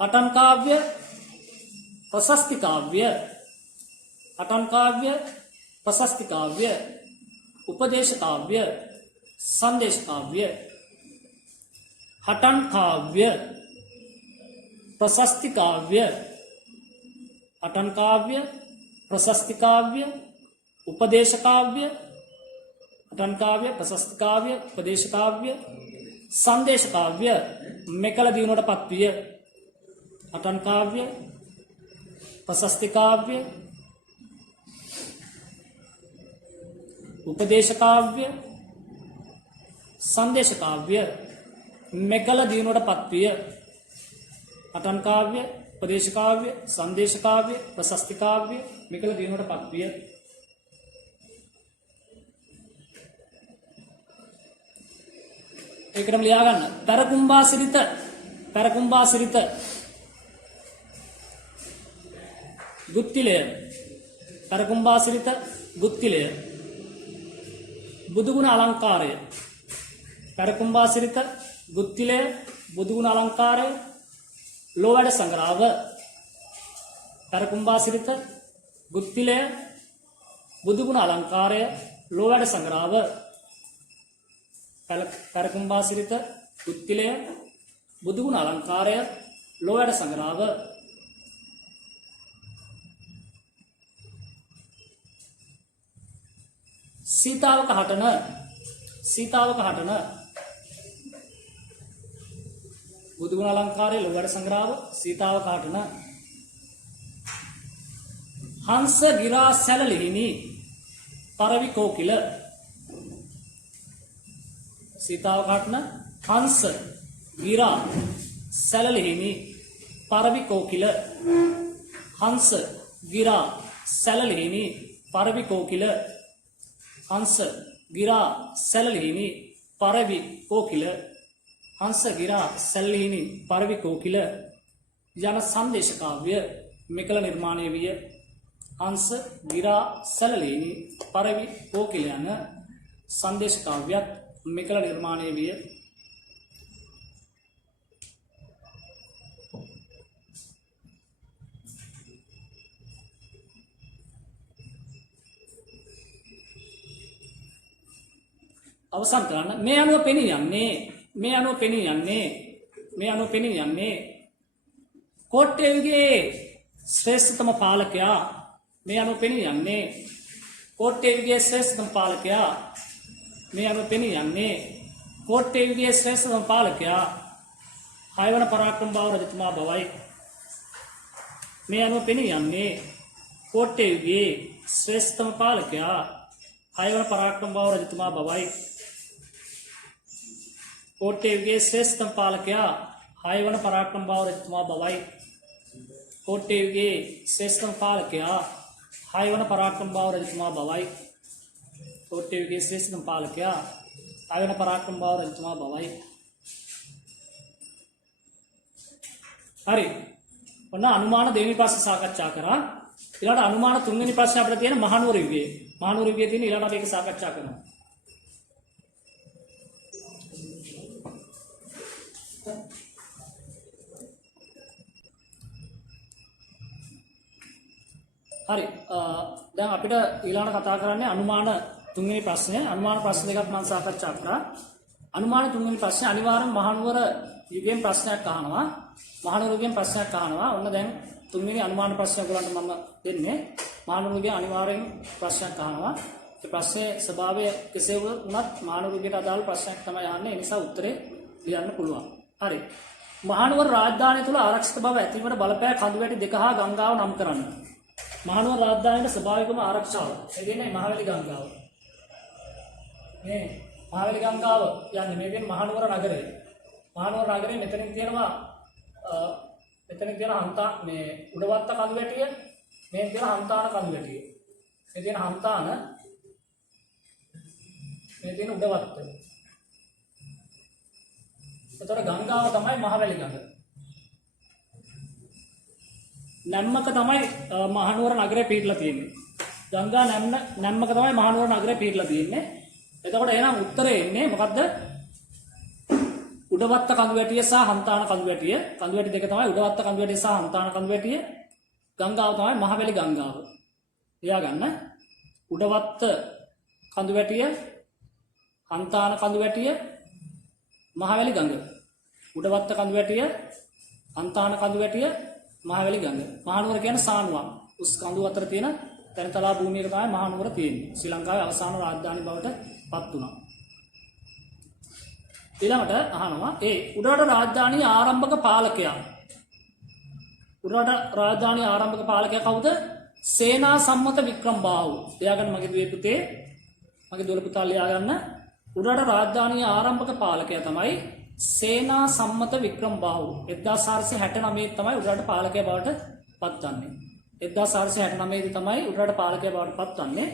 හටන් කාව්‍ය ප්‍රශස්ති කාව්‍ය හටන් කාව්‍ය प्रशस्ति काव्य उपदेश काव्य संदेश काव्य हटन काव्य प्रशस्ति काव्य हटन काव्य प्रशस्ति काव्य उपदेश काव्य हटन काव्य प्रशस्ति काव्य उपदेश काव्य संदेश काव्य मेकल दीनोट पत्विय हटन काव्य प्रशस्ति काव्य उपदेश काव्य संदेश काव्य මෙකල දිනුවට පත්විය. අටන් කාව්‍ය, උපදේශ කාව්‍ය, සංදේශ කාව්‍ය, ප්‍රශස්ති කාව්‍ය මෙකල දිනුවට පත්විය. ඒකටම ලියා ගන්න. පැරකුම්බා සිරිත ගුත්තිලය. පැරකුම්බා සිරිත ගුත්තිලය. බුදුගුණ අලංකාරය. පැරකුම්බා සිරිත ගුත්තිලය බුදුගුණ අලංකාරය ලෝවැඩ සංග්‍රාව. පැරකුම්බා සිරිත ගුත්තිලය බුදුගුණ අලංකාරය ලෝවැඩ සංග්‍රාව. පැරකුම්බා සිරිත ගුත්තිලය බුදුගුණ අලංකාරය ලෝවැඩ සංග්‍රාව. සීතාවක හටන බුදුගුණ අලංකාරය ලෝවැඩ සංග්‍රාව. සීතාවක හටන හංස ගිරා සැලලිහිණි පරවි කෝකිල. සීතාවක හටන හංස ගිරා සැලලිහිණි පරවි කෝකිල. හංස ගිරා සැලලිහිණි පරවි කෝකිල. හංස ගිරා සැලලිහිණි පරවි කෝකිල. හංස ගිරා සැලලිහිණි පරවි කෝකිල යන සංදේශ කාව්‍ය මෙකල නිර්මාණය විය. හංස ගිරා සැලලිහිණි පරවි කෝකිල යන සංදේශ කාව්‍යයක් මෙකල නිර්මාණය විය. අවසන් කරන්න. මේ අනුව පෙනී යන්නේ කෝට්ටේවිගේ ශ්‍රේෂ්ඨතම පාලකයා. මේ අනුව පෙනී යන්නේ කෝට්ටේවිගේ ශ්‍රේෂ්ඨතම පාලකයා. මේ අනුව පෙනී යන්නේ කෝට්ටේවිගේ ශ්‍රේෂ්ඨතම පාලකයා හයවන පරාක්‍රමබාහු රජතුමා බවයි. මේ අනුව පෙනී යන්නේ කෝට්ටේවිගේ ශ්‍රේෂ්ඨතම පාලකයා හයවන පරාක්‍රමබාහු රජතුමා බවයි. කෝට්ටේවිගේ ශ්‍රේෂ්ඨතම පාලකයා හයවන පරාක්‍රමබාහු රජතුමා බවයි. කෝට්ටේවිගේ ශ්‍රේෂ්ඨතම පාලකයා හයවන පරාක්‍රමබාහු රජතුමා බවයි. කෝට්ටේවිගේ ශ්‍රේෂ්ඨතම පාලකයා හයවන පරාක්‍රමබාහු රජතුමා බවයි. හරි. ඔන්න අනුමාන දෙවෙනි ප්‍රශ්න සාකච්ඡා කරා. ඊළඟට අනුමාන තුන්වෙනි ප්‍රශ්නේ අපිට තියෙන මහනුවර යුගයේ. මහනුවර යුගයේ තියෙන ඊළඟට අපි ඒක සාකච්ඡා කරනවා. හරි. දැන් අපිට ඊළඟට කතා කරන්නේ අනුමාන තුන්වෙනි ප්‍රශ්නය. අනුමාන ප්‍රශ්න දෙකක් මම සාකච්ඡා කරා. අනුමාන තුන්වෙනි ප්‍රශ්නේ අනිවාර්යෙන් මහනුවර යුගයෙන් ප්‍රශ්නයක් අහනවා. මහනුවර යුගයෙන් ප්‍රශ්නයක් අහනවා. ඔන්න දැන් තුන්වෙනි අනුමාන ප්‍රශ්නය ඔයගොල්ලන්ට මම දෙන්නේ. මහනුවර යුගයෙන් අනිවාර්යෙන් ප්‍රශ්නයක් අහනවා. ඒ ප්‍රශ්නේ ස්වභාවය කෙසේ වුණත් මහනුවර යුගයට අදාළ ප්‍රශ්නයක් තමයි අහන්නේ. ඒ නිසා උත්තරේ ලියන්න පුළුවන්. හරි. මහනුවර රාජධානිය තුල ආරක්ෂිත බව ඇතිවීමට බලපෑ කඳුවැටි දෙක හා ගංගාව නම් කරන්න. මහනුවර රාජධානියේ ස්වභාවිකම ආරක්ෂාව. ඒ කියන්නේ මහවැලි ගංගාව. මේ මහවැලි ගංගාව යන්නේ මේ කියන්නේ මහනුවර නගරය. මහනුවර නගරේ මෙතනින් තියෙනවා හන්තා මේ උඩවත්ත කඳුවැටිය, මේ තියෙන හන්තාන කඳුවැටිය. මේ තියෙන හන්තාන, මේ තියෙන උඩවත්ත. ඒතර ගංගාව තමයි මහවැලි ගඟ. නැම්මක තමයි මහනුවර නගරේ පිහිටලා තියෙන්නේ. ගංගා නැම්මක තමයි මහනුවර නගරේ පිහිටලා තියෙන්නේ. එතකොට එහෙනම් උත්තරේ එන්නේ මොකද්ද? උඩවත්ත කඳුවැටිය සහ හන්තාන කඳුවැටිය. කඳුවැටි දෙක තමයි උඩවත්ත කඳුවැටිය සහ හන්තාන කඳුවැටිය. ගංගාව තමයි මහවැලි ගංගාව. එයා ගන්න. උඩවත්ත කඳුවැටිය, හන්තාන කඳුවැටිය, මහවැලි ගඟ. උඩවත්ත කඳුවැටිය, හන්තාන කඳුවැටිය, මහවැලි ගඟ. මහනුවර කියන්නේ සානුවක්. උස් කඳු අතර තියෙන තැනතලා භූමියක තමයි මහනුවර තියෙන්නේ. ශ්‍රී ලංකාවේ අවසාන රාජධානි බවට පත් වුණා. ඊළඟට අහනවා උඩරට රාජධානිය ආරම්භක පාලකයා. උඩරට රාජධානිය ආරම්භක පාලකයා කවුද? සේනා සම්මත වික්‍රමබාහු. එයා ගන්න මගේ දුවේ පුතේ, මගේ දුවල පුතා ලියා ගන්න. උඩරට රාජධානිය ආරම්භක පාලකයා තමයි සේනා සම්මත වික්‍රම බාහු 1469 තමයි උඩරට පාලකයා බවට පත්වන්නේ. 1469 දී තමයි උඩරට පාලකයා බවට පත්වන්නේ.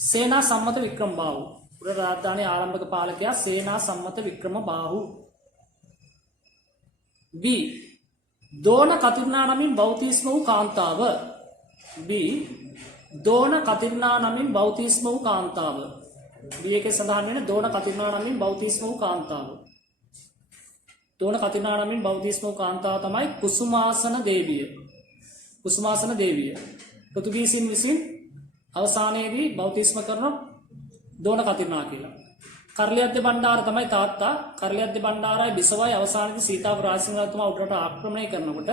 සේනා සම්මත වික්‍රම බාහු. උඩරට රාජධානියේ ආරම්භක පාලකයා සේනා සම්මත වික්‍රම බාහු. B. දෝන කතිර්නා නමින් බෞතිස්ම වූ කාන්තාව. B. දෝන කතිර්නා නමින් බෞතිස්ම වූ කාන්තාව. B එකේ සඳහන් වෙන දෝන කතිර්නා නමින් බෞතිස්ම වූ කාන්තාව. දෝන කතිර්නා නමින් බෞතිස්ම වූ කාන්තාව තමයි කුසුමාසන දේවිය. කුසුමාසන දේවිය. පෘතුගීසින් විසින් අවසානයේදී බෞතිස්ම කරන දෝන කතිර්නා කියලා. කරලියද්ද බණ්ඩාර තමයි තාත්තා. කරලියද්ද බණ්ඩාරයි බිසවයි අවසානයේදී සීතාව රාජසිංහ රජතුමා උඩරට ආක්‍රමණය කරනකොට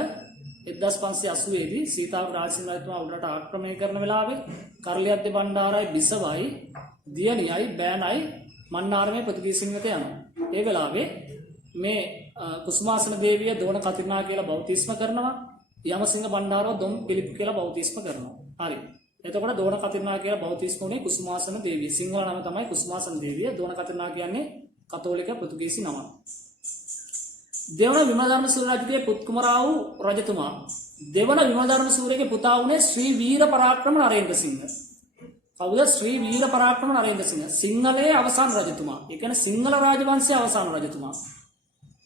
1580 දී සීතාව රාජසිංහ රජතුමා උඩරට ආක්‍රමණය කරන වෙලාවේ කරලියද්ද බණ්ඩාරයි බිසවයි දියණියයි බෑනයි මන්නාරමේ පෘතුගීසින් වෙත යනවා. ඒ වෙලාවේ මේ කුසුමාසන දේවිය දෝන කතිර්නා කියලා බෞතිස්ම කරනවා. යමසිංහ බණ්ඩාරව දොම් පිළිප් කියලා බෞතිස්ම කරනවා. හරි. එතකොට දෝන කතිර්නා කියලා බෞතිස්ම උනේ කුසුමාසන දේවිය. සිංහල නම තමයි කුසුමාසන දේවිය. දෝන කතිර්නා කියන්නේ කතෝලික පෘතුගීසි නම. දෙවන විමලධර්ම සූර්ය රජුගේ පුත් කුමරා වූ රජතුමා. දෙවන විමලධර්ම සූර්යගේ පුතා වුණේ ශ්‍රී වීර පරාක්‍රම නරේන්ද්‍ර සිංහ. කවුද? ශ්‍රී වීර පරාක්‍රම නරේන්ද්‍ර සිංහ. සිංහලයේ අවසාන රජතුමා. ඒ කියන්නේ සිංහල රාජවංශයේ අවසාන රජතුමා.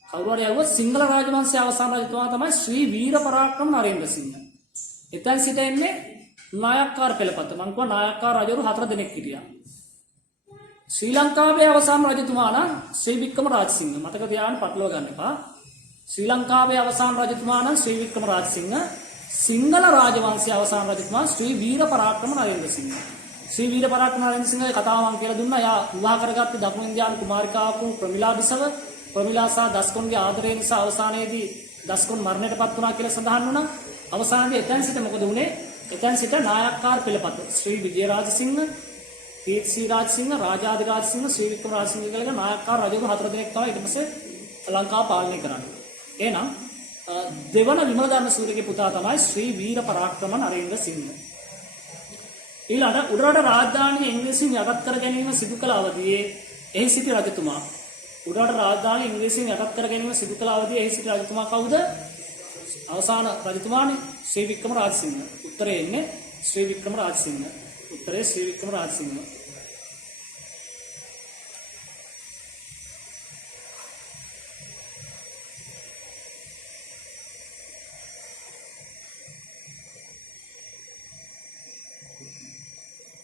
කවුරු හරි ආවොත් සිංහල රාජවංශයේ අවසාන රජතුමා තමයි ශ්‍රී වීර පරාක්‍රම නරේන්ද්‍ර සිංහ. එතෙන් සිට එන්නේ නායක්කාර පෙළපත. මං කියවා නායක්කාර රජවරු 4 දෙනෙක් හිටියා. ශ්‍රී ලංකාවේ අවසාන රජතුමා නම් ශ්‍රී වික්‍රම රාජසිංහ. මතක තියාගන්න පටලව ගන්න එපා. ශ්‍රී ලංකාවේ අවසාන රජතුමා නම් ශ්‍රී වික්‍රම රාජසිංහ. සිංහල රාජවංශයේ අවසාන රජතුමා ශ්‍රී වීර පරාක්‍රම නරේන්ද්‍ර සිංහ. ශ්‍රී වීර පරාක්‍රම නරේන්ද්‍ර සිංහගේ කතාව මං කියලා දුන්නා. යා විවාහ කරගත්තේ දකුණු ඉන්දියානු කුමාරිකාවක ප්‍රමිලා බිසව. ප්‍රමිලා සහ දස්කොන්ගේ ආදරය නිසා අවසානයේදී දස්කොන් මරණයටපත් වුණා කියලා සඳහන් වුණා. අවසානයේදී එතෙන් සිට මොකද වුනේ? එතෙන් සිට නායක්කාර පෙළපත ශ්‍රී විජයරාජසිංහ, කීර්ති රාජසිංහ, රාජාධි රාජසිංහ, ශ්‍රී වික්‍රම රාජසිංහ කියලා නායක්කාර රජවරු 4 දෙනෙක් තමයි ඊට පස්සේ ලංකාව පාලනය කරන්නේ. එහෙනම් දෙවන විමලධර්ම සූරියගේ පුතා තමයි ශ්‍රී වීර පරාක්‍රම නරේන්ද්‍ර සිංහ. ඊළඟ උඩරට රාජධානිය ඉංග්‍රීසින් යටත් කර ගැනීම සිදු කළ අවදියේ එහි සිටි රජතුමා. උඩරට රාජධානිය ඉංග්‍රීසින් යටත් කර ගැනීම සිදු කළ අවදියේ එහි සිටි රජතුමා කවුද? අවසාන රජතුමානේ ශ්‍රී වික්‍රම රාජසිංහ. උත්තරේ එන්නේ ශ්‍රී වික්‍රම රාජසිංහ. උත්තරේ ශ්‍රී වික්‍රම රාජසිංහ.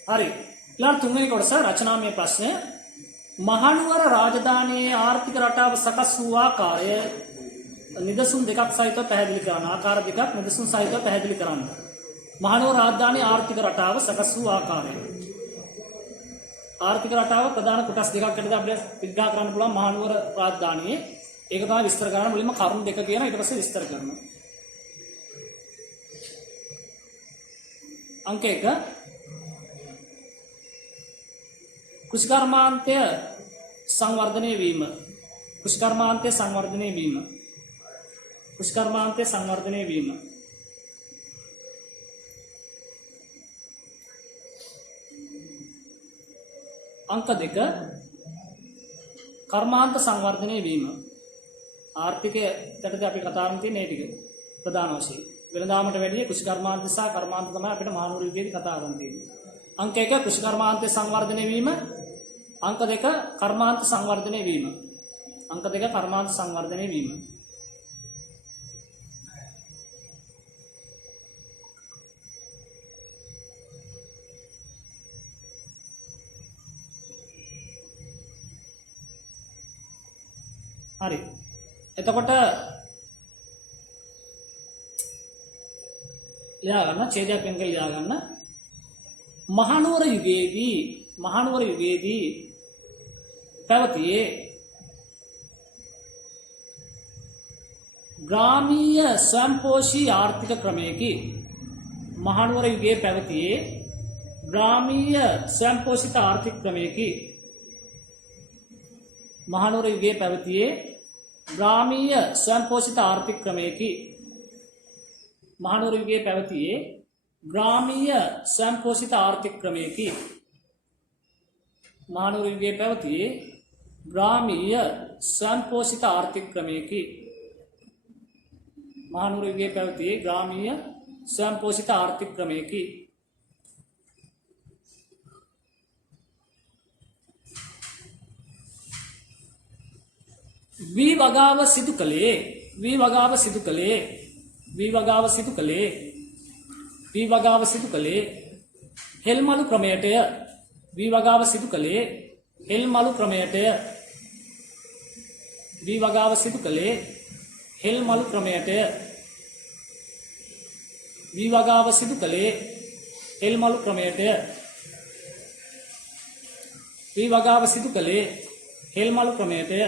හරි. ඊළඟ තුන්වෙනි කොටස රචනාමය ප්‍රශ්නය. මහනුවර රාජධානියේ ආර්ථික රටාව සකස් වූ ආකාරය නිදසුන් දෙකක් සහිතව පැහැදිලි කරන්න. ආකාර දෙකක් නිදසුන් සහිතව පැහැදිලි කරන්න. මහනුවර රාජධානියේ ආර්ථික රටාව සකස් වූ ආකාරය. ආර්ථික රටාව ප්‍රධාන කොටස් දෙකක් අතර අපිට විග්‍රහ කරන්න පුළුවන් මහනුවර රාජධානියේ. ඒක තමයි විස්තර කරන්න මුලින්ම කරුණු දෙක කියන ඊට පස්සේ විස්තර කරනවා. අංක 1 කෘෂිකර්මාන්තය සංවර්ධනය වීම. කෘෂිකර්මාන්තය සංවර්ධනය වීම. කෘෂිකර්මාන්තය සංවර්ධනය වීම. අංක 2 කර්මාන්ත සංවර්ධනය වීම. ආර්ථිකයට අපි කතා කරන්නේ තියෙන මේ ටික ප්‍රධාන වශයෙන්. වෙළඳාමට වැඩිය කෘෂිකර්මාන්ත සහ කර්මාන්ත තමයි අපිට මහනුවර විද්‍යාවේ කතා කරන්න තියෙන්නේ. අංක 1 කෘෂිකර්මාන්තය සංවර්ධනය වීම. අංක 2 කර්මාන්ත සංවර්ධනය වීම. අංක 2 කර්මාන්ත සංවර්ධනය වීම. හරි. එතකොට ලියා ගන්න ඡේදයක් වෙන කියලා ලියා ගන්න. මහනුවර යුගයේදී පැවතියේ ග්‍රාමීය ස්වයංපෝෂී ආර්ථික ක්‍රමයකි. මහනුවර යුගයේ පැවතියේ ග්‍රාමීය ස්වයංපෝෂිත ආර්ථික ක්‍රමයකි. මහනුවර යුගයේ පැවතියේ ග්‍රාමීය ස්වයංපෝෂිත ආර්ථික ක්‍රමයකි. මහනුවර යුගයේ පැවතියේ ග්‍රාමීය ස්වයංපෝෂිත ආර්ථික ක්‍රමයකි. මහනුවර යුගයේ පැවතියේ ග්‍රාමීය ස්වයංපෝෂිත ආර්ථික ක්‍රමයකි. මහනුවර යුගයේ පැවති ග්‍රාමීය ස්වයංපෝෂිත ආර්ථික ක්‍රමයකි. වී වගාව සිදු කළේ හෙල්මලු ක්‍රමයටය. වී වගාව සිදු කළේ හෙල්මලු ක්‍රමයටය. වී වගාව සිදු කළේ හෙල්මලු ක්‍රමයටය. වී වගාව සිදු කළේ හෙල්මලු ක්‍රමයටය. වී වගාව සිදු කළේ හෙල්මලු ක්‍රමයටය.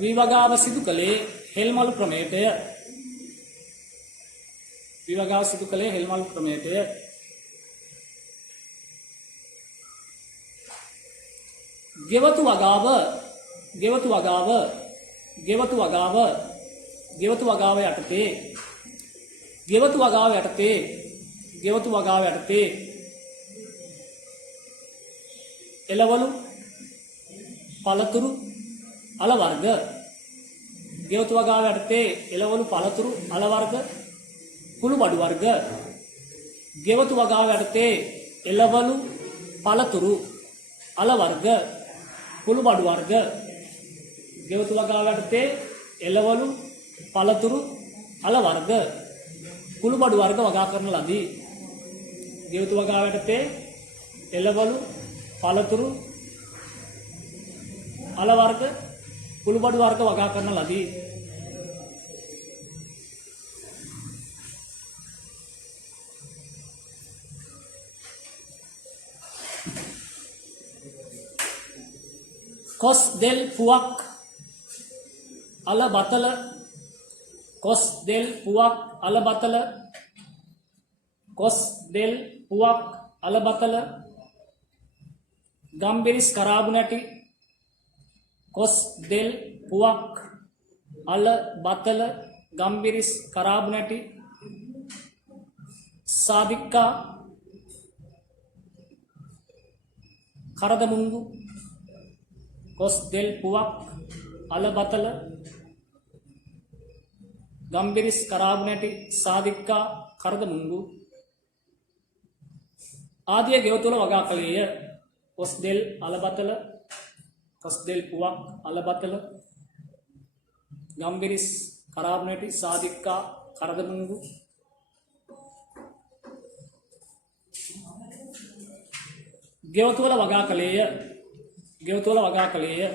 වී වගාව සිදු කළේ හෙල්මලු ක්‍රමයටය. වී වගාව සිදු කළේ හෙල්මලු ක්‍රමයටය. ගෙවතු වගාව යටතේ එළවලු පළතුරු අල වර්ග. ගෙවතු වගාව යටතේ එළවලු පළතුරු අල වර්ග කුළු බඩු වර්ග. ගෙවතු වගාව යටතේ එළවලු පළතුරු අල වර්ග කුළු බඩු වර්ග. ගෙවතු වගාව යටතේ එළවලු පළතුරු අල වර්ග කුළු බඩු වර්ග වගා කරන ලදී. ගෙවතු වගාව යටතේ එළවලු පළතුරු අල වර්ග කුළු බඩු වර්ග වගා කරන ලදී. කොස් දෙල් පුවක් අල බතල. කොස් දෙල් පුවක් අල බතල. කොස් දෙල් පුවක් අල බතල. ගම්බිරිස් කරාබු නැටි. කොස් දෙල් පුවක් අල බතල ගම්බිරිස් කරාබු නැටි. සාදික්කා කරද මුංගු. කොස් දෙල් පුවක් අල බතල ගම්බිරිස් කරාබු නැටි සාදික්කා කරද මුංගු ආදිය ගෙවතුල වගා කළේය. කොස් දෙල් අල බතල කොස් දෙල් පුවක් අල බතල ගම්බිරිස් කරාබු නැටි සාදික්කා කරද මුංගු ගෙවතුල වගා කළේය. ගෙවතුල වගා කළේය.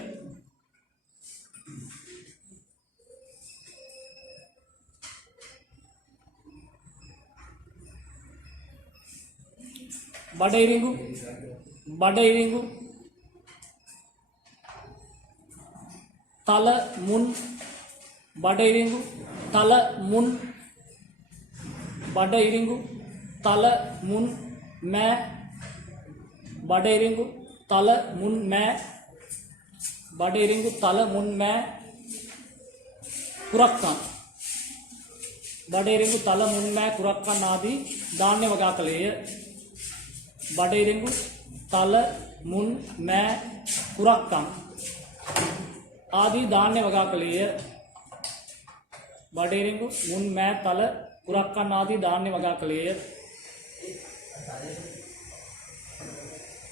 බඩයිරිඟු තල මුන්. බඩයිරිඟු තල මුන්. බඩයිරිඟු තල මුන් මෑ. බඩයිරිඟු තල මුන් මෑ. බඩයිරිඟු තල මුන් මෑ කුරක්කන්. බඩයිරිඟු තල මුන් මෑ කුරක්කන් ආදී ධාන්‍ය වගා කළේය. බඩයිරිඟු තල මුන් මෑ කුරක්කන් ආදී ධාන්‍ය වගා කළේය. බඩයිරිඟු මුන් මෑ තල කුරක්කන් ආදී ධාන්‍ය වගා කළේය.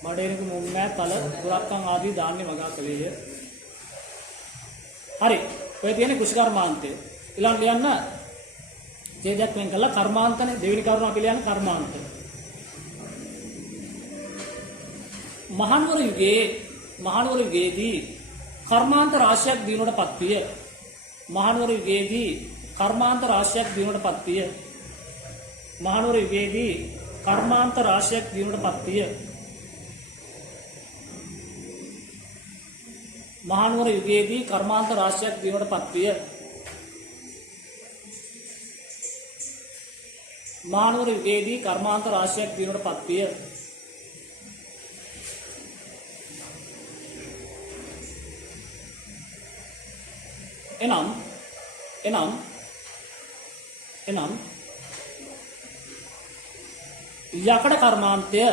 බඩයිරිඟු මුන් මෑ තල කුරක්කන් ආදී ධාන්‍ය වගා කළේය. හරි. ඔය තියෙන කෘෂිකර්මාන්තය. ඊළඟ ලියන්න ඡේදයක් වෙන් කළා කර්මාන්තනේ. දෙවෙනි කරුණ අපි ලියන්න කර්මාන්ත. මහනුවර යුගයේදී කර්මාන්ත රාශියක් දිනුවට පත්විය. මහනුවර යුගයේදී කර්මාන්ත රාශියක් දිනුවට පත්විය. මහනුවර යුගයේදී කර්මාන්ත රාශියක් දිනුවට පත්විය. මහනුවර යුගයේදී කර්මාන්ත රාශියක් දිනුවට පත්විය. මහනුවර යුගයේදී කර්මාන්ත රාශියක් දිනුවට පත්විය. එනම් යකඩ කර්මාන්තය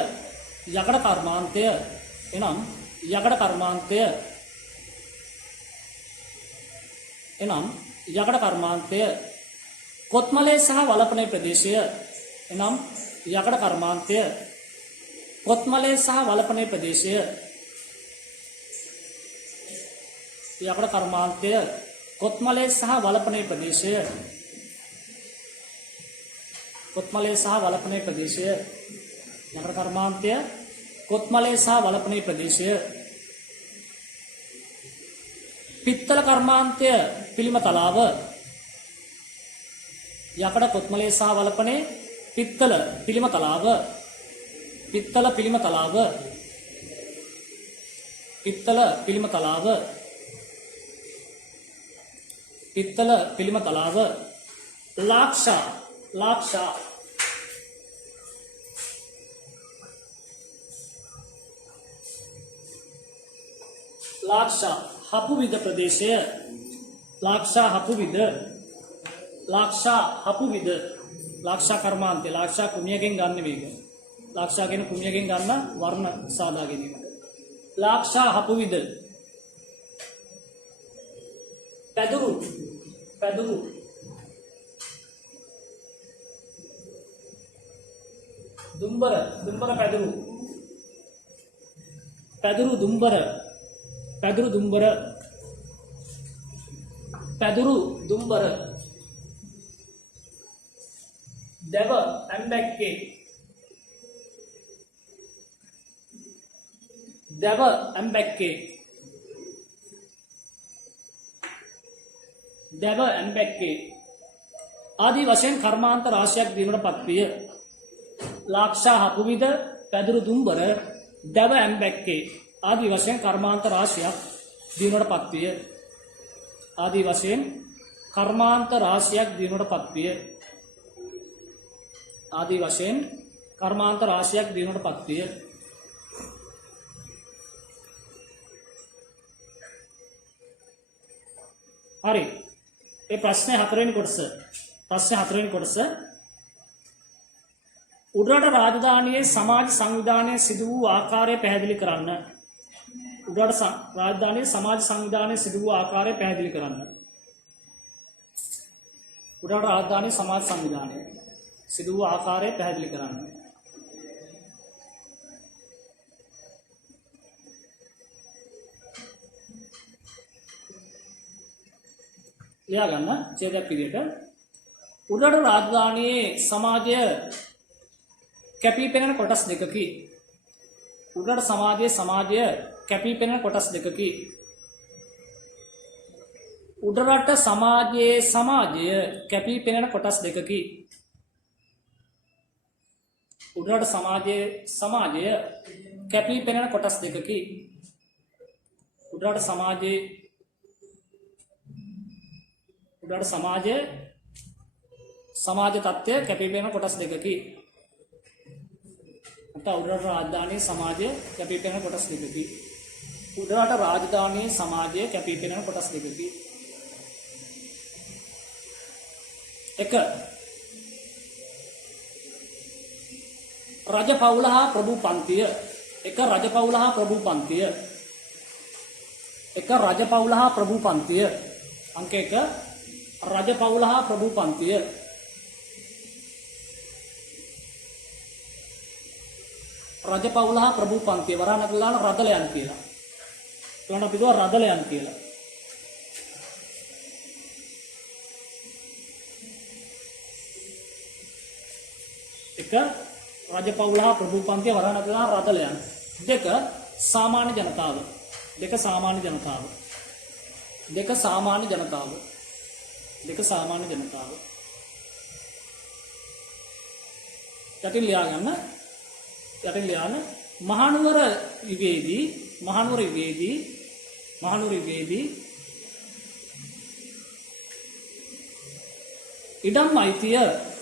යකඩ කර්මාන්තය එනම් යකඩ කර්මාන්තය කොත්මලේ සහ වලපනේ ප්‍රදේශය එනම් යකඩ කර්මාන්තය කොත්මලේ සහ වලපනේ ප්‍රදේශය යකඩ කර්මාන්තය කොත්මලේ සහ වලපනේ ප්‍රදේශය කොත්මලේ සහ වලපනේ ප්‍රදේශය යකඩ කර්මාන්තය කොත්මලේ සහ වලපනේ ප්‍රදේශය පිත්තල කර්මාන්තය පිළිම තලාව යකඩ කොත්මලේ සහ වලපනේ පිත්තල පිළිම තලාව පිත්තල පිළිම තලාව පිත්තල පිළිම තලාව පිත්තල පිළිම තලාව ලාක්ෂා හපුවිද ප්‍රදේශය ලාක්ෂා කර්මාන්තය ලාක්ෂා කුමියගෙන් ගන්න වේග ලාක්ෂා කියන කුමියගෙන් ගන්න වර්ණ සාදා ගැනීමට ලාක්ෂා හපුවිද පැදුරු දුම්බර දුම්බර දෙව ඇම්බැක්කේ ආදී වශයෙන් කර්මාන්ත රාශියක් දීමට පත්විය. ලාක්ෂා හපුවිද පැදුරු දුම්බර දෙව ඇම්බැක්කේ ආදී වශයෙන් කර්මාන්ත රාශියක් දීමට පත්විය. ආදී වශයෙන් කර්මාන්ත රාශියක් දීමට පත්විය. ආදී වශයෙන් කර්මාන්ත රාශියක් දීමට පත්විය. හරි. ඒ ප්‍රශ්නේ හතරවෙනි කොටස. උඩරට රාජධානියේ සමාජ සංවිධානය සිදු වූ ආකාරය පැහැදිලි කරන්න. උඩරට රාජධානියේ සමාජ සංවිධානය සිදු වූ ආකාරය පැහැදිලි කරන්න. උඩරට රාජධානියේ සමාජ සංවිධානය සිදු වූ ආකාරය පැහැදිලි කරන්න. ලියා ගන්න ඡේදයක් විදියට උඩරට රාජධානියේ සමාජය කැපී පෙනෙන කොටස් දෙකකි. උඩරට සමාජය කැපී පෙනෙන කොටස් දෙකකි. උඩරට සමාජය කැපී පෙනෙන කොටස් දෙකකි. උඩරට සමාජය කැපී පෙනෙන කොටස් දෙකකි. උඩරට සමාජ තත්ත්වය කැපී පෙනෙන කොටස් දෙකකි. උඩරට රාජධානී සමාජය කැපී පෙනෙන කොටස් දෙකකි. උඩරට රාජධානී සමාජය කැපී පෙනෙන කොටස් දෙකකි. 1. රජ පවුල හා ප්‍රභු පන්තිය. 1. රජ පවුල හා ප්‍රභු පන්තිය. 1. රජ පවුල හා ප්‍රභු පන්තිය. අංක 1. රජ පවුල හා ප්‍රභු පන්තිය. රජ පවුල හා ප්‍රභු පන්තිය වරහන් අතලාන රදලයන් කියලා. ඊළඟට අපි දුවා රදලයන් කියලා. එක රජ පවුල හා ප්‍රභු පන්තිය වරහන් අතලාන රදලයන්. දෙක සාමාන්‍ය ජනතාව. දෙක සාමාන්‍ය ජනතාව. යටින් ලියාගන්න මහනුවර යුගයේදී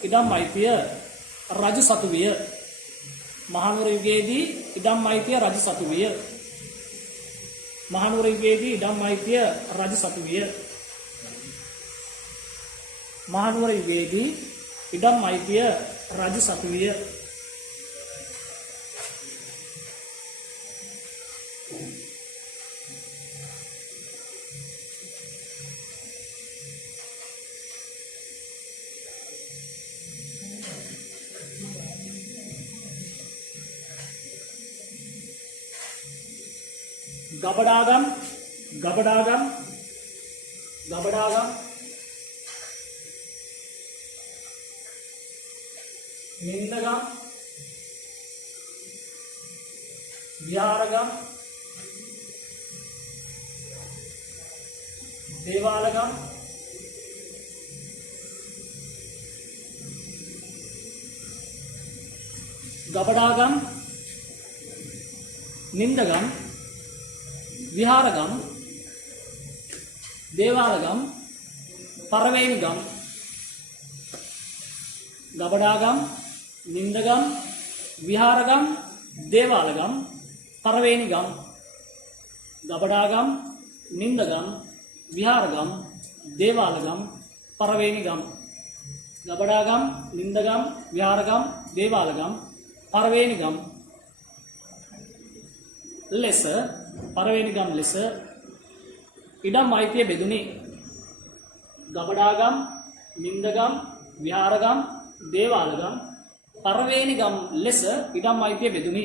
ඉඩම් අයිතිය රජු සතු විය. මහනුවර යුගයේදී ඉඩම් අයිතිය රජු සතු විය. මහනුවර යුගයේදී ඉඩම් අයිතිය රජු සතු විය. මහනුවර යුගයේදී ඉඩම් අයිතිය රජු සතු විය. ගබඩාගම් ගබඩාගම් ගබඩාගම් නින්දගම් විහාරගම් දේවාලගම් ගබඩාගම් නින්දගම් විහාරගම් දේවාලගම් පරවේනිගම් ගබඩාගම් නින්දගම් විහාරගම් දේවාලගම් පරවේනිගම් ගබඩාගම් නින්දගම් විහාරගම් දේවාලගම් පරවේනිගම් ගබඩාගම් නින්දගම් විහාරගම් දේවාලගම් පරවේනිගම් ලෙස පරවේනිගම් ලෙස ඉඩම් අයිතිය බෙදුනි. ගබඩාගම් නින්දගම් විහාරගම් දේවාලගම් පරවේනිගම් ලෙස ඉඩම් අයිතිය බෙදුනි.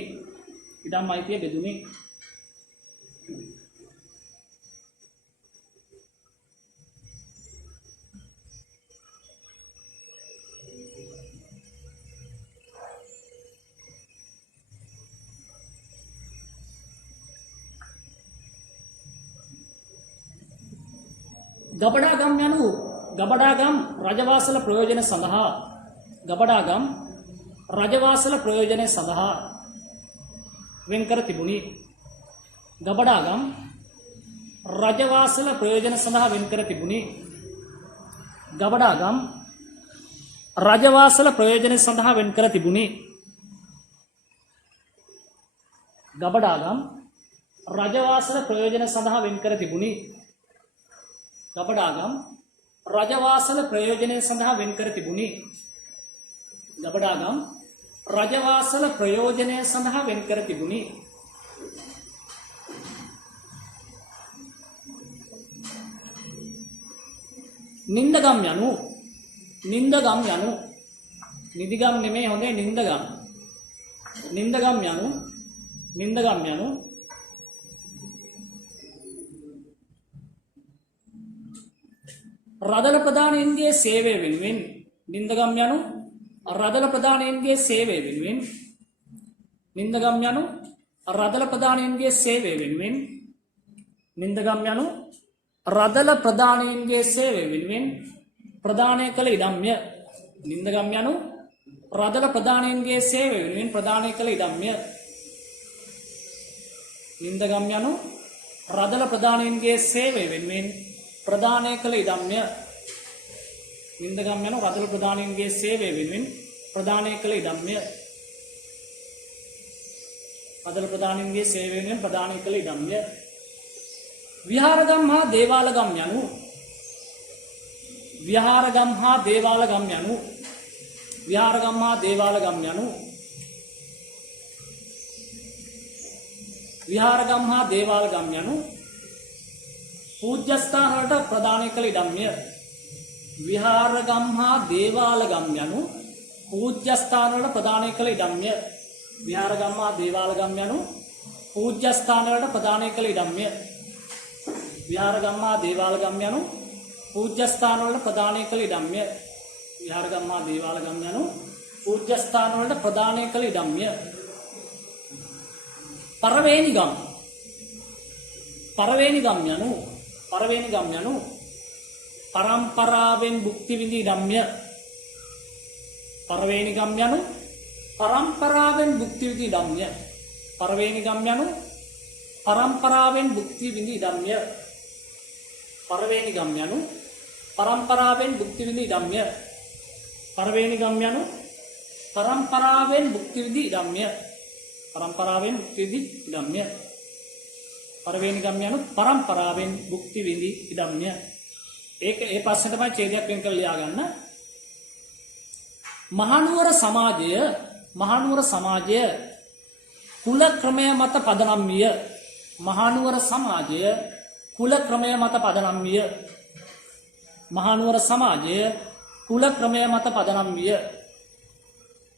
ඉඩම් අයිතිය බෙදුනි. ගබඩාගම් යනු ගබඩාගම් රජවාසල ප්‍රයෝජන සඳහා ගබඩාගම් රජවාසල ප්‍රයෝජනය සඳහා වෙන් කර තිබුණි. ගබඩාගම් රජවාසල ප්‍රයෝජන සඳහා වෙන් කර තිබුණි. ගබඩාගම් රජවාසල ප්‍රයෝජන සඳහා වෙන් කර තිබුණි. ගබඩාගම් රජවාසල ප්‍රයෝජන සඳහා වෙන් කර තිබුණි. ගබඩාගම් රජවාසල ප්‍රයෝජනය සඳහා වෙන් කර තිබුණි. ගබඩාගම් රජවාසල ප්‍රයෝජනය සඳහා වෙන් කර තිබුණි. නින්දගම් යනු නින්දගම් යනු නිදිගම් නෙමෙයි හොඳේ නින්දගම්. නින්දගම් යනු නින්දගම් යනු රදල ප්‍රධානීන්ගේ සේවය වෙනුවෙන් නින්දගම් යනු රදල ප්‍රධානීන්ගේ සේවය වෙනුවෙන් නින්දගම් යනු රදල ප්‍රධානීන්ගේ සේවය වෙනුවෙන් නින්දගම් යනු රදල ප්‍රධානීන්ගේ සේවය වෙනුවෙන් ප්‍රදානය කළ ඉඩම්ය. නින්දගම් යනු රදල ප්‍රධානීන්ගේ සේවය වෙනුවෙන් ප්‍රදානය කළ ඉඩම්ය. නින්දගම් යනු රදල ප්‍රධානීන්ගේ සේවය වෙනුවෙන් ප්‍රදානය කළ ඉඩම්ය. නින්දගම් යනු රදල ප්‍රධානීන්ගේ සේවය වෙනුවෙන් ප්‍රදානය කළ ඉඩම්ය. රදල ප්‍රධානීන්ගේ සේවය වෙනුවෙන් ප්‍රදානය කළ ඉඩම්ය. විහාරගම් හා දේවාලගම් යනු විහාරගම් හා දේවාලගම් යනු විහාරගම් හා දේවාලගම් යනු විහාරගම් හා දේවාලගම් යනු පූජ්‍යස්ථාන වලට ප්‍රදානය කළ ඉඩම්ය. විහාරගම් හා දේවාලගම් යනු පූජ්‍යස්ථාන වලට ප්‍රදානය කළ ඉඩම්ය. විහාරගම් හා දේවාලගම් යනු පූජ්‍යස්ථාන වලට ප්‍රදානය කළ ඉඩම්ය. විහාරගම් හා දේවාලගම් යනු පූජ්‍යස්ථාන වලට ප්‍රදානය කළ ඉඩම්ය. විහාරගම් හා දේවාලගම් යනු පූජ්‍යස්ථාන වලට ප්‍රදානය කළ ඉඩම්ය. පරවේනිගම් පරවේනිගම් යනු පරවේනිගම් යනු පරම්පරාවෙන් භුක්ති විඳි ඉඩම්ය. පරවේනිගම් යනු පරම්පරාවෙන් භුක්ති විඳි ඉඩම්ය. පරවේනිගම් යනු පරම්පරාවෙන් භුක්ති විඳි ඉඩම්ය. පරවේනිගම් යනු පරම්පරාවෙන් භුක්ති විඳි ඉඩම්ය. පරවේනිගම් යනු පරම්පරාවෙන් භුක්ති විඳි ඉඩම්ය. පරම්පරාවෙන් භුක්ති විඳි ඉඩම්ය. පරවේනිගම් යනු පරම්පරාවෙන් භුක්ති විඳි ඉඩම්ය. ඒක ඒ පස්සේ තමයි ඡේදයක් වෙන් කරලා ලියා ගන්න. මහනුවර සමාජය කුල ක්‍රමය මත පදනම් විය. මහනුවර සමාජය කුල ක්‍රමය මත පදනම් විය. මහනුවර සමාජය කුල ක්‍රමය මත පදනම් විය.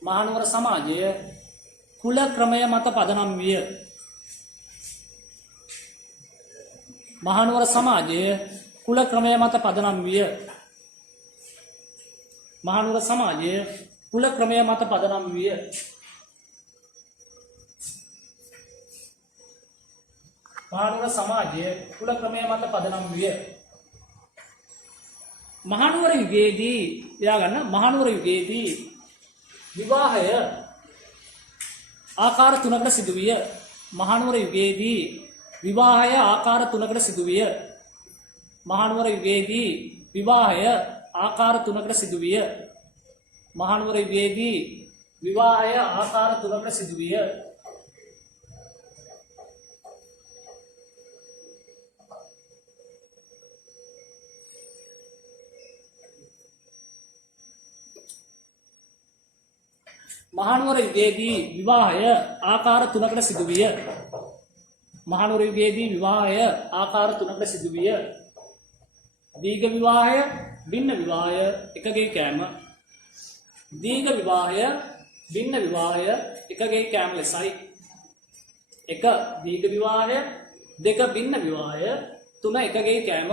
මහනුවර සමාජය කුල ක්‍රමය මත පදනම් විය. මහනුවර සමාජය කුල ක්‍රමය මත පදනම් විය. මහනුවර සමාජය කුල ක්‍රමය මත පදනම් විය. මහනුවර සමාජය කුල ක්‍රමය මත පදනම් විය. මහනුවර යුගයේදී ලියාගන්න මහනුවර යුගයේදී විවාහය ආකාර තුනකට සිදුවිය. මහනුවර යුගයේදී විවාහය ආකාර තුනකට සිදුවිය. මහනුවර යුගයේදී විවාහය ආකාර තුනකට සිදුවිය. මහනුවර යුගයේදී විවාහය ආකාර තුනකට සිදුවිය. මහනුවර යුගයේදී විවාහය ආකාර තුනකට සිදුවිය. මහනුවර යුගයේදී විවාහය ආකාර තුනකට සිදුවිය. දීඝ විවාහය, භින්න විවාහය, එකගේ කෑම. දීඝ විවාහය, භින්න විවාහය, එකගේ කෑම ලෙසයි. 1 දීඝ විවාහය, 2 භින්න විවාහය, 3 එකගේ කෑම.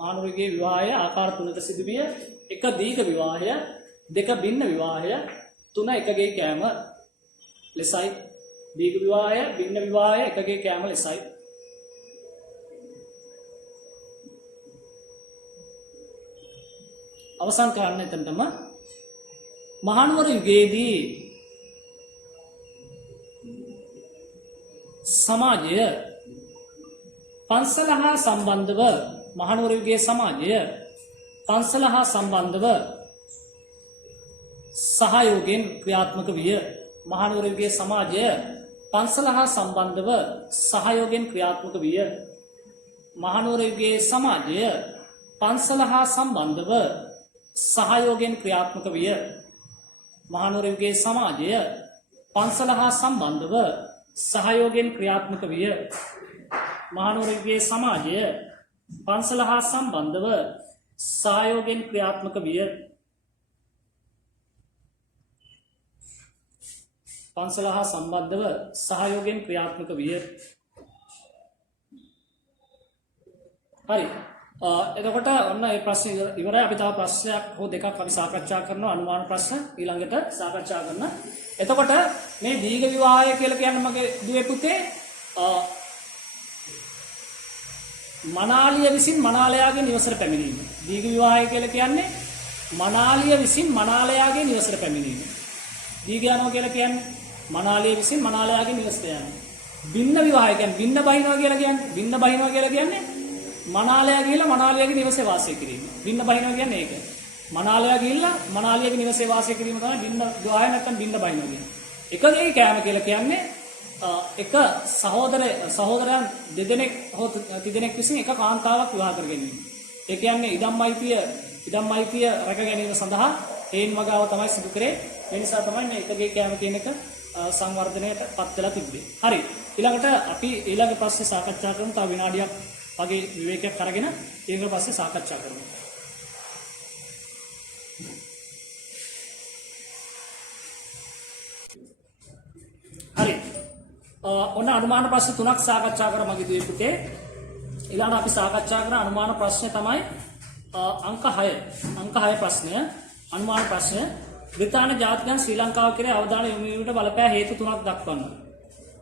මහනුවර යුගයේ විවාහය ආකාර තුනකට සිදුවිය. 1 දීඝ විවාහය, 2 භින්න විවාහය, 3 එකගේ කෑම ලෙසයි. දීඝ විවාහය, භින්න විවාහය, එකගේ කෑම ලෙසයි. අවසන් කරන්න එතනටම මහනුවර යුගයේදී සමාජය පන්සල හා සම්බන්ධව මහනුවර යුගයේ සමාජය පන්සල හා සම්බන්ධව සහයෝගයෙන් ක්‍රියාත්මක විය. මහනුවර යුගයේ සමාජය පන්සල හා සම්බන්ධව සහයෝගයෙන් ක්‍රියාත්මක විය. මහනුවර යුගයේ සමාජය පන්සල හා සම්බන්ධව සහයෝගයෙන් ක්‍රියාත්මක විය. මහනුවර යුගයේ සමාජය පන්සල හා සම්බන්ධව සහයෝගයෙන් ක්‍රියාත්මක විය. මහනුවර යුගයේ සමාජය පන්සල හා සම්බන්ධව සහයෝගයෙන් ක්‍රියාත්මක විය. පන්සල හා සම්බන්ධව සහයෝගයෙන් ක්‍රියාත්මක විය. හරි. එතකොට ඔන්න ඒ ප්‍රශ්න ඉවරයි. අපි තව ප්‍රශ්නයක් හෝ දෙකක් අපි සාකච්ඡා කරනවා. අනුමාන ප්‍රශ්න ඊළඟට සාකච්ඡා කරන. එතකොට මේ දීඝ විවාහය කියලා කියන්නේ මගේ දුවේ පුතේ මනාලිය විසින් මනාලයාගේ නිවසට පැමිණීම. දීඝ විවාහය කියලා කියන්නේ මනාලිය විසින් මනාලයාගේ නිවසට පැමිණීම. දීඝ යනවා කියලා කියන්නේ මනාලිය විසින් මනාලයාගේ නිවසට යනවා. භින්න විවාහය කියන්නේ භින්න බහිනවා කියලා කියන්නේ භින්න බහිනවා කියලා කියන්නේ මනාලයා ගිහිල්ලා මනාලියාගේ නිවසේ වාසය කිරීම. භින්න බහිනවා කියන්නේ ඒක. මනාලයා ගිහිල්ලා මනාලියාගේ නිවසේ වාසය කිරීම තමයි භින්න විවාහය නැත්නම් භින්න බහිනවා කියන්නේ. එකගේ කෑම කියලා කියන්නේ එක සහෝදරයන් දෙදෙනෙක් හෝ තිදෙනෙක් විසින් එක කාන්තාවක් විවාහ කර ගැනීම. ඒ කියන්නේ ඉදම්මයිතිය රැක ගැනීම සඳහා හේන් වගාව තමයි සිදු කරේ. ඒ නිසා තමයි මේ එකගේ කෑම කියන එක සංවර්ධනයට පත් වෙලා තිබ්බේ. හරි. ඊළඟට අපි ඊළඟ ප්‍රශ්නේ සාකච්ඡා කරමු. තව විනාඩියක් වගේ විවේකයක් අරගෙන ඊළඟ ප්‍රශ්නේ සාකච්ඡා කරමු. හරි. ඔන්න අනුමාන ප්‍රශ්න තුනක් සාකච්ඡා කරා මගේ දුවේ පුතේ. ඊළඟ අපි සාකච්ඡා කරන අනුමාන ප්‍රශ්නේ තමයි අංක 6. අංක 6 ප්‍රශ්නය. අනුමාන ප්‍රශ්නය. බ්‍රිතාන්‍ය ජාතිකයන් ශ්‍රී ලංකාව කෙරේ අවධානය යොමු වීමට බලපෑ හේතු තුනක් දක්වන්න.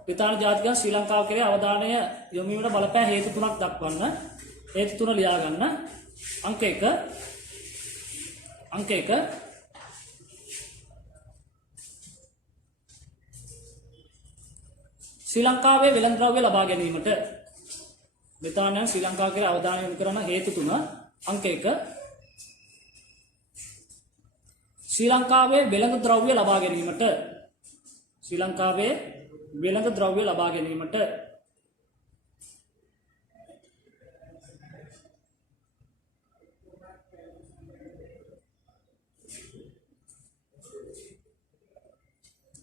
බ්‍රිතාන්‍ය ජාතිකයන් ශ්‍රී ලංකාව කෙරේ අවධානය යොමු වීමට බලපෑ හේතු තුනක් දක්වන්න. හේතු තුන ලියා ගන්න. අංක 1. අංක 1. ශ්‍රී ලංකාවේ වෙළඳ ද්‍රව්‍ය ලබා ගැනීමට බ්‍රිතාන්‍යයන් ශ්‍රී ලංකාව කෙරේ අවධානය යොමු කරන හේතු තුන. අංක 1. ශ්‍රී ලංකාවේ වෙළඳ ද්‍රව්‍ය ලබා ගැනීමට ශ්‍රී ලංකාවේ වෙළඳ ද්‍රව්‍ය ලබා ගැනීමට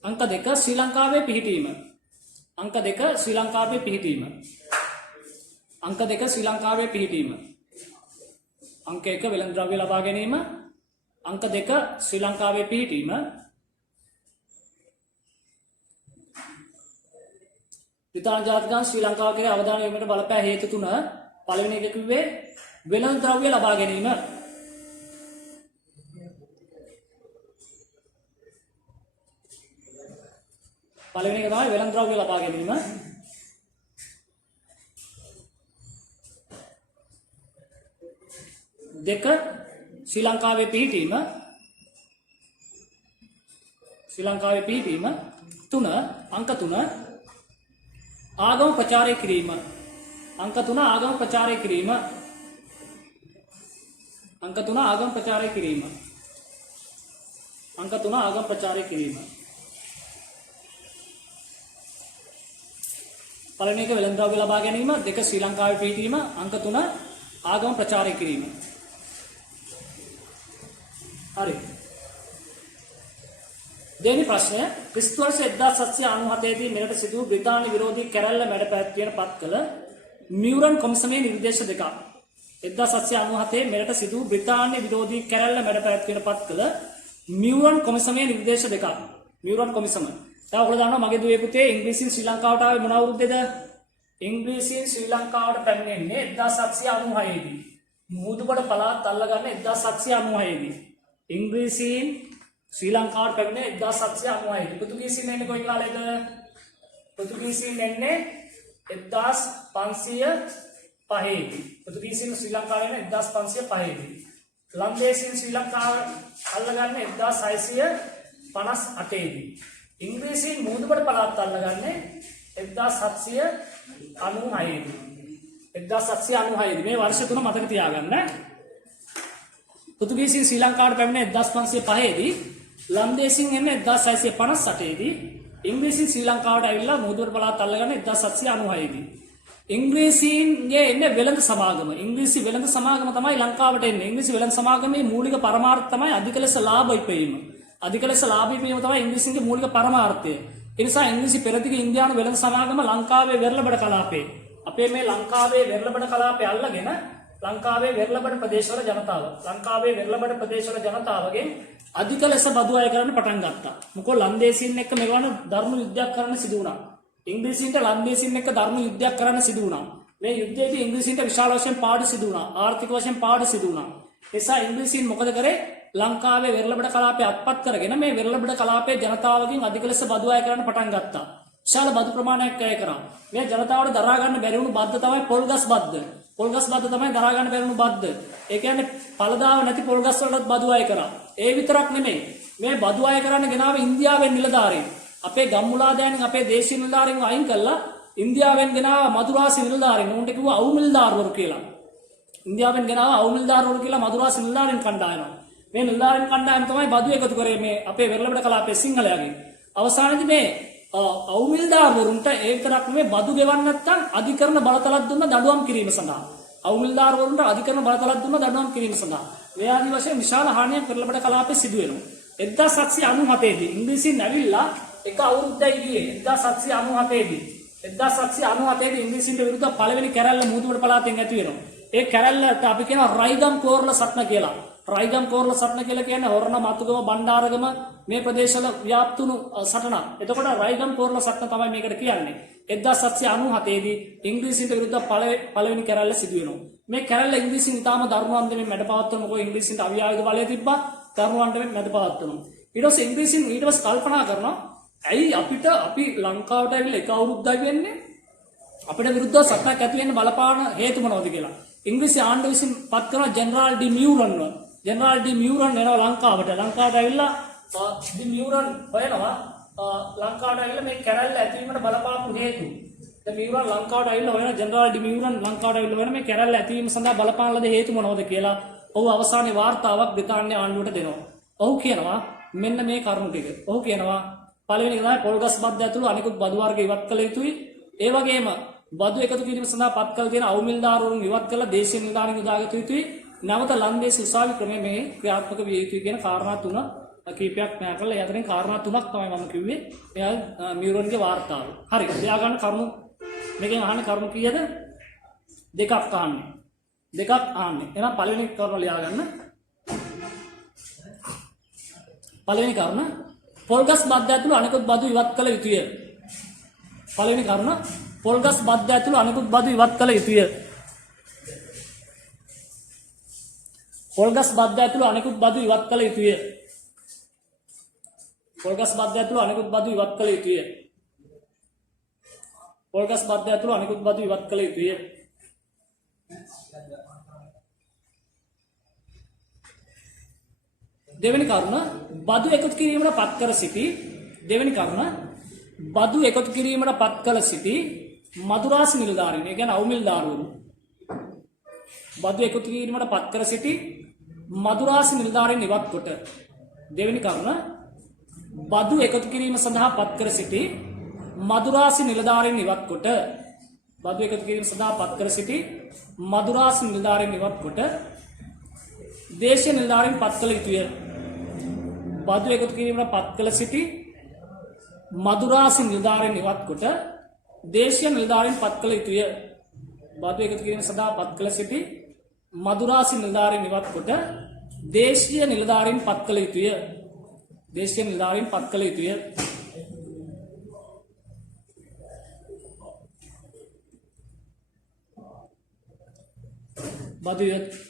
අංක 2 ශ්‍රී ලංකාවේ පිහිටීම. අංක 2 ශ්‍රී ලංකාවේ පිහිටීම. අංක 2 ශ්‍රී ලංකාවේ පිහිටීම. අංක 1 වෙළඳ ද්‍රව්‍ය ලබා ගැනීම. අංක 2 ශ්‍රී ලංකාවේ පිහිටීම. බ්‍රිතාන්‍ය ජාතිකයන් ශ්‍රී ලංකාව කෙරේ අවධානය යොමුවට බලපෑ හේතු තුන පළවෙනි එක කිව්වේ වෙළඳ ද්‍රව්‍ය ලබා ගැනීම. පළවෙනි එක තමයි වෙළඳ ද්‍රව්‍ය ලබා ගැනීම. දෙක ශ්‍රී ලංකාවේ පිහිටීම. ශ්‍රී ලංකාවේ පිහිටීම. තුන අංක 3 ආගම ප්‍රචාරය කිරීම. අංක 3 ආගම ප්‍රචාරය කිරීම. අංක 3 ආගම ප්‍රචාරය කිරීම. අංක 3 ආගම ප්‍රචාරය කිරීම. පළවෙනි එක වෙළඳ ද්‍රව්‍ය ලබා ගැනීම, දෙක ශ්‍රී ලංකාවේ පිහිටීම, අංක 3 ආගම ප්‍රචාරය කිරීම. හරි. දෙවෙනි ප්‍රශ්නය ක්‍රිස්තු වර්ෂ 1797 දී මෙරට සිදු වූ බ්‍රිතාන්‍ය විරෝධී කැරැල්ල මැඩ පැවැත්වීමට පත් කළ මියුරන් කොමිසමේ නිර්දේශ දෙකක්. 1797 මෙරට සිදු වූ බ්‍රිතාන්‍ය විරෝධී කැරැල්ල මැඩ පැවැත්වීමට පත් කළ මියුරන් කොමිසමේ නිර්දේශ දෙකක්. මියුරන් කොමිසම. දැන් ඔයගොල්ලෝ දන්නවා මගේ දුවේ පුතේ ඉංග්‍රීසියෙන් ශ්‍රී ලංකාවට ආවේ මොන අවුරුද්දේද? ඉංග්‍රීසියෙන් ශ්‍රී ලංකාවට පැමිණෙන්නේ 1796 දී. මුහුදුබඩ පළාත් අල්ලගන්න 1796 දී. ඉංග්‍රීසියෙන් ශ්‍රී ලංකාවට පැමිණෙන්නේ 1796 දී. පෘතුගීසියෙන් එන්නේ කොයි කාලෙද? පෘතුගීසියෙන් එන්නේ 1505 දී. පෘතුගීසියෙන් ශ්‍රී ලංකාවට එන්නේ 1505 දී. ලන්දේසියෙන් ශ්‍රී ලංකාව අල්ලගන්නේ 1658 දී. ඉංග්‍රීසියෙන් මුහුදුබඩ පළාත් අල්ලගන්නේ 1796 දී. 1796 දී. මේ වර්ෂ තුන මතක තියාගන්න. පෘතුගීසියෙන් ශ්‍රී ලංකාවට පැමිණෙන්නේ 1505 දී. ලන්දේසියෙන් එන්නේ 1658 දී. ඉංග්‍රීසියෙන් ශ්‍රී ලංකාවට ඇවිල්ලා මුහුදුබඩ පළාත් අල්ලගන්නේ 1796 දී. ඉංග්‍රීසියේ එන්නේ වෙළඳ සමාගම. ඉංග්‍රීසි වෙළඳ සමාගම තමයි ලංකාවට එන්නේ. ඉංග්‍රීසි වෙළඳ සමාගමේ මූලික පරමාර්ථය තමයි අධික ලෙස ලාභ ඉපැයීම. අධික ලෙස ලාභ ඉපැයීම තමයි ඉංග්‍රීසියේ මූලික පරමාර්ථය. ඒ නිසා ඉංග්‍රීසි පෙරදිග ඉන්දියානු වෙළඳ සමාගම ලංකාවේ වෙරළබඩ කලාපේ අපේ මේ ලංකාවේ වෙරළබඩ කලාපේ අල්ලගෙන ලංකාවේ වෙරළබඩ ප්‍රදේශවල ජනතාව ලංකාවේ වෙරළබඩ ප්‍රදේශවල ජනතාවගෙන් අධික ලෙස බදු අය කරන්න පටන් ගත්තා. මොකද ලන්දේසියෙන් එක්ක මෙවන ධර්ම යුද්ධයක් කරන්න සිදු වුණා. ඉංග්‍රීසින්ට ලන්දේසියෙන් එක්ක ධර්ම යුද්ධයක් කරන්න සිදු වුණා. මේ යුද්ධයේදී ඉංග්‍රීසින්ට විශාල වශයෙන් පාඩු සිදු වුණා. ආර්ථික වශයෙන් පාඩු සිදු වුණා. ඒ නිසා ඉංග්‍රීසින් මොකද කරේ? ලංකාවේ වෙරළබඩ කලාපේ අත්පත් කරගෙන මේ වෙරළබඩ කලාපේ ජනතාවගෙන් අධික ලෙස බදු අය කරන්න පටන් ගත්තා. විශාල බදු ප්‍රමාණයක් අය කරා. මේ ජනතාවට දරා ගන්න බැරි වුණු බද්ද තමයි පොල්ගස් බද්ද. පොල්ගස් බද්ද තමයි දරා ගන්න බැරි වුණු බද්ද. ඒ කියන්නේ පළදාව නැති පොල්ගස් වලට බදු අය කරා. ඒ විතරක් නෙමෙයි. මේ බදු අය කරන්න ගෙනාව ඉන්දියාවෙන් නිලධාරීන්. අපේ ගම්මුලාදෑනින් අපේ දේශීය නිලධාරීන් අයින් කළා ඉන්දියාවෙන් ගෙනාව මදුරාසි නිලධාරීන්. උන්ට කිව්වා අවු නිලධාරවරු කියලා. ඉන්දියාවෙන් ගෙනාව අවු නිලධාරවරු කියලා මදුරාසි නිලධාරීන් කණ්ඩායම. මේ නිලධාරීන් කණ්ඩායම තමයි බදු එකතු කරේ මේ අපේ වෙරළබඩ කලාපේ සිංහලයාගෙන්. අවසානයේදී මේ අවු නිලධාරවරුන්ට ඒ විතරක් නෙමෙයි බදු ගෙවන්න නැත්නම් අධිකරණ බලතලක් දුන්න දඬුවම් කිරීම සඳහා. අවු නිලධාරවරුන්ට අධිකරණ බලතලක් දුන්න දඬුවම් කිරීම සඳහා. මේ ආදි වශයෙන් විශාල හානියක් වෙරළබඩ කලාපේ සිදු වෙනවා. 1797 දී ඉංග්‍රීසියෙන් ඇවිල්ලා එක අවුරුද්දයි ගියේ 1797 දී 1797 දී ඉංග්‍රීසින්ට විරුද්ධව පළවෙනි කැරැල්ල මුහුදුබඩ පළාතෙන් ඇති වෙනවා. ඒ කැරැල්ලට අපි කියනවා රයිගම් කෝරළ සටන කියලා. රයිගම් කෝරළ සටන කියලා කියන්නේ හොරණ මතුගම බණ්ඩාරගම මේ ප්‍රදේශවල ව්‍යාප්තුණු සටන. එතකොට රයිගම් කෝරළ සටන තමයි මේකට කියන්නේ. 1797 දී ඉංග්‍රීසින්ට විරුද්ධව පළවෙනි කැරැල්ල සිදු වෙනවා. මේ කැරැල්ල ඉංග්‍රීසින් ඉතාම දරුණුවන්දමින් මැඩපවත්වන මොකෝ ඉංග්‍රීසින්ට අවි ආයුධ බලය තිබ්බා. දරුණුවන්දමින් මැඩපවත්වනවා. ඊට පස්සේ ඉංග්‍රීසින් ඊට පස්සේ කල්පනා කරනවා ඇයි අපි ලංකාවට ඇවිල්ලා එක අවුරුද්දක් වෙන්නේ අපිට විරුද්ධව සටනක් ඇති වෙන්න බලපාන හේතු මොනවද කියලා. ඉංග්‍රීසි ආණ්ඩුව විසින් පත් කරන ජෙනරාල් ඩි මියුරන්ව. ජෙනරාල් ඩි මියුරන් එනවා ලංකාවට. ලංකාවට ඇවිල්ලා ඩි මියුරන් හොයනවා ලංකාවට ඇවිල්ලා මේ කැරැල්ල ඇතිවීමට බලපාපු හේතු. දැන් මියුරන් ලංකාවට ඇවිල්ලා හොයන ජෙනරාල් ඩි මියුරන් ලංකාවට ඇවිල්ලා හොයන මේ කැරැල්ල ඇතිවීම සඳහා බලපාන ලද හේතු මොනවද කියලා ඔහු අවසානයේ වාර්තාවක් බ්‍රිතාන්‍ය ආණ්ඩුවට දෙනවා. ඔහු කියනවා මෙන්න මේ කරුණු ටික. ඔහු කියනවා පළවෙනි එක තමයි පොල්ගස් බද්ද ඇතුළු අනිකුත් බදු වර්ග ඉවත් කළ යුතුයි. ඒ වගේම බදු එකතු කිරීම සඳහා පත් කළ තියෙන අවුමිල්දාරවරුන් ඉවත් කළ දේශීය නිලධාරීන් යොදාගත යුතුයි. නැවත ලන්දේසි උසාවි ක්‍රමයේ මේ ක්‍රියාත්මක විය යුතුයි කියන කාරණා තුන කීපයක් මම කළා. ඒ අතරින් කාරණා තුනක් තමයි මම කිව්වේ. එයා මියුරන්ගේ වාර්තාව. හරි. එයා ගන්න කරුණු මේකෙන් අහන්නේ කරුණු කීයද? දෙකක් අහන්නේ. දෙකක් අහන්නේ. එහෙනම් පළවෙනි කරුණ ලියා ගන්න. පළවෙනි කරුණ පොල්ගස් බද්ද ඇතුළු අනිකුත් බදු ඉවත් කළ යුතුය. පළවෙනි කරුණ පොල්ගස් බද්ධ ඇතුළු අනෙකුත් බදු ඉවත් කළ යුතුය. පොල්ගස් බද්ධ ඇතුළු අනෙකුත් බදු ඉවත් කළ යුතුය. පොල්ගස් බද්ධ ඇතුළු අනෙකුත් බදු ඉවත් කළ යුතුය. පොල්ගස් බද්ධ ඇතුළු අනෙකුත් බදු ඉවත් කළ යුතුය. දෙවෙනි කරුණ බදු එකතු කිරීමට පත් කර සිටි දෙවෙනි කරුණ බදු එකතු කිරීමට පත් කළ සිටි මදුරාසි නිලධාරීන් ඒ කියන්නේ අවුමිල්දාරුවරු බදු එකතු කිරීමට පත් කර සිටි මදුරාසි නිලධාරීන් ඉවත් කොට දෙවෙනි කරුණ බදු එකතු කිරීම සඳහා පත් කර සිටි මදුරාසි නිලධාරීන් ඉවත් කොට බදු එකතු කිරීම සඳහා පත් කර සිටි මදුරාසි නිලධාරීන් ඉවත් කොට දේශීය නිලධාරීන් පත් කළ යුතුය. බදු එකතු කිරීමට පත් කළ සිටි මදුරාසි නිලධාරීන් ඉවත් කොට දේශීය නිලධාරීන් පත් කළ යුතුය. බදු එකතු කිරීම සඳහා පත් කළ සිටි මදුරාසි නිලධාරීන් ඉවත් කොට දේශීය නිලධාරීන් පත් කළ යුතුය. දේශීය නිලධාරීන් පත් කළ යුතුය. බදු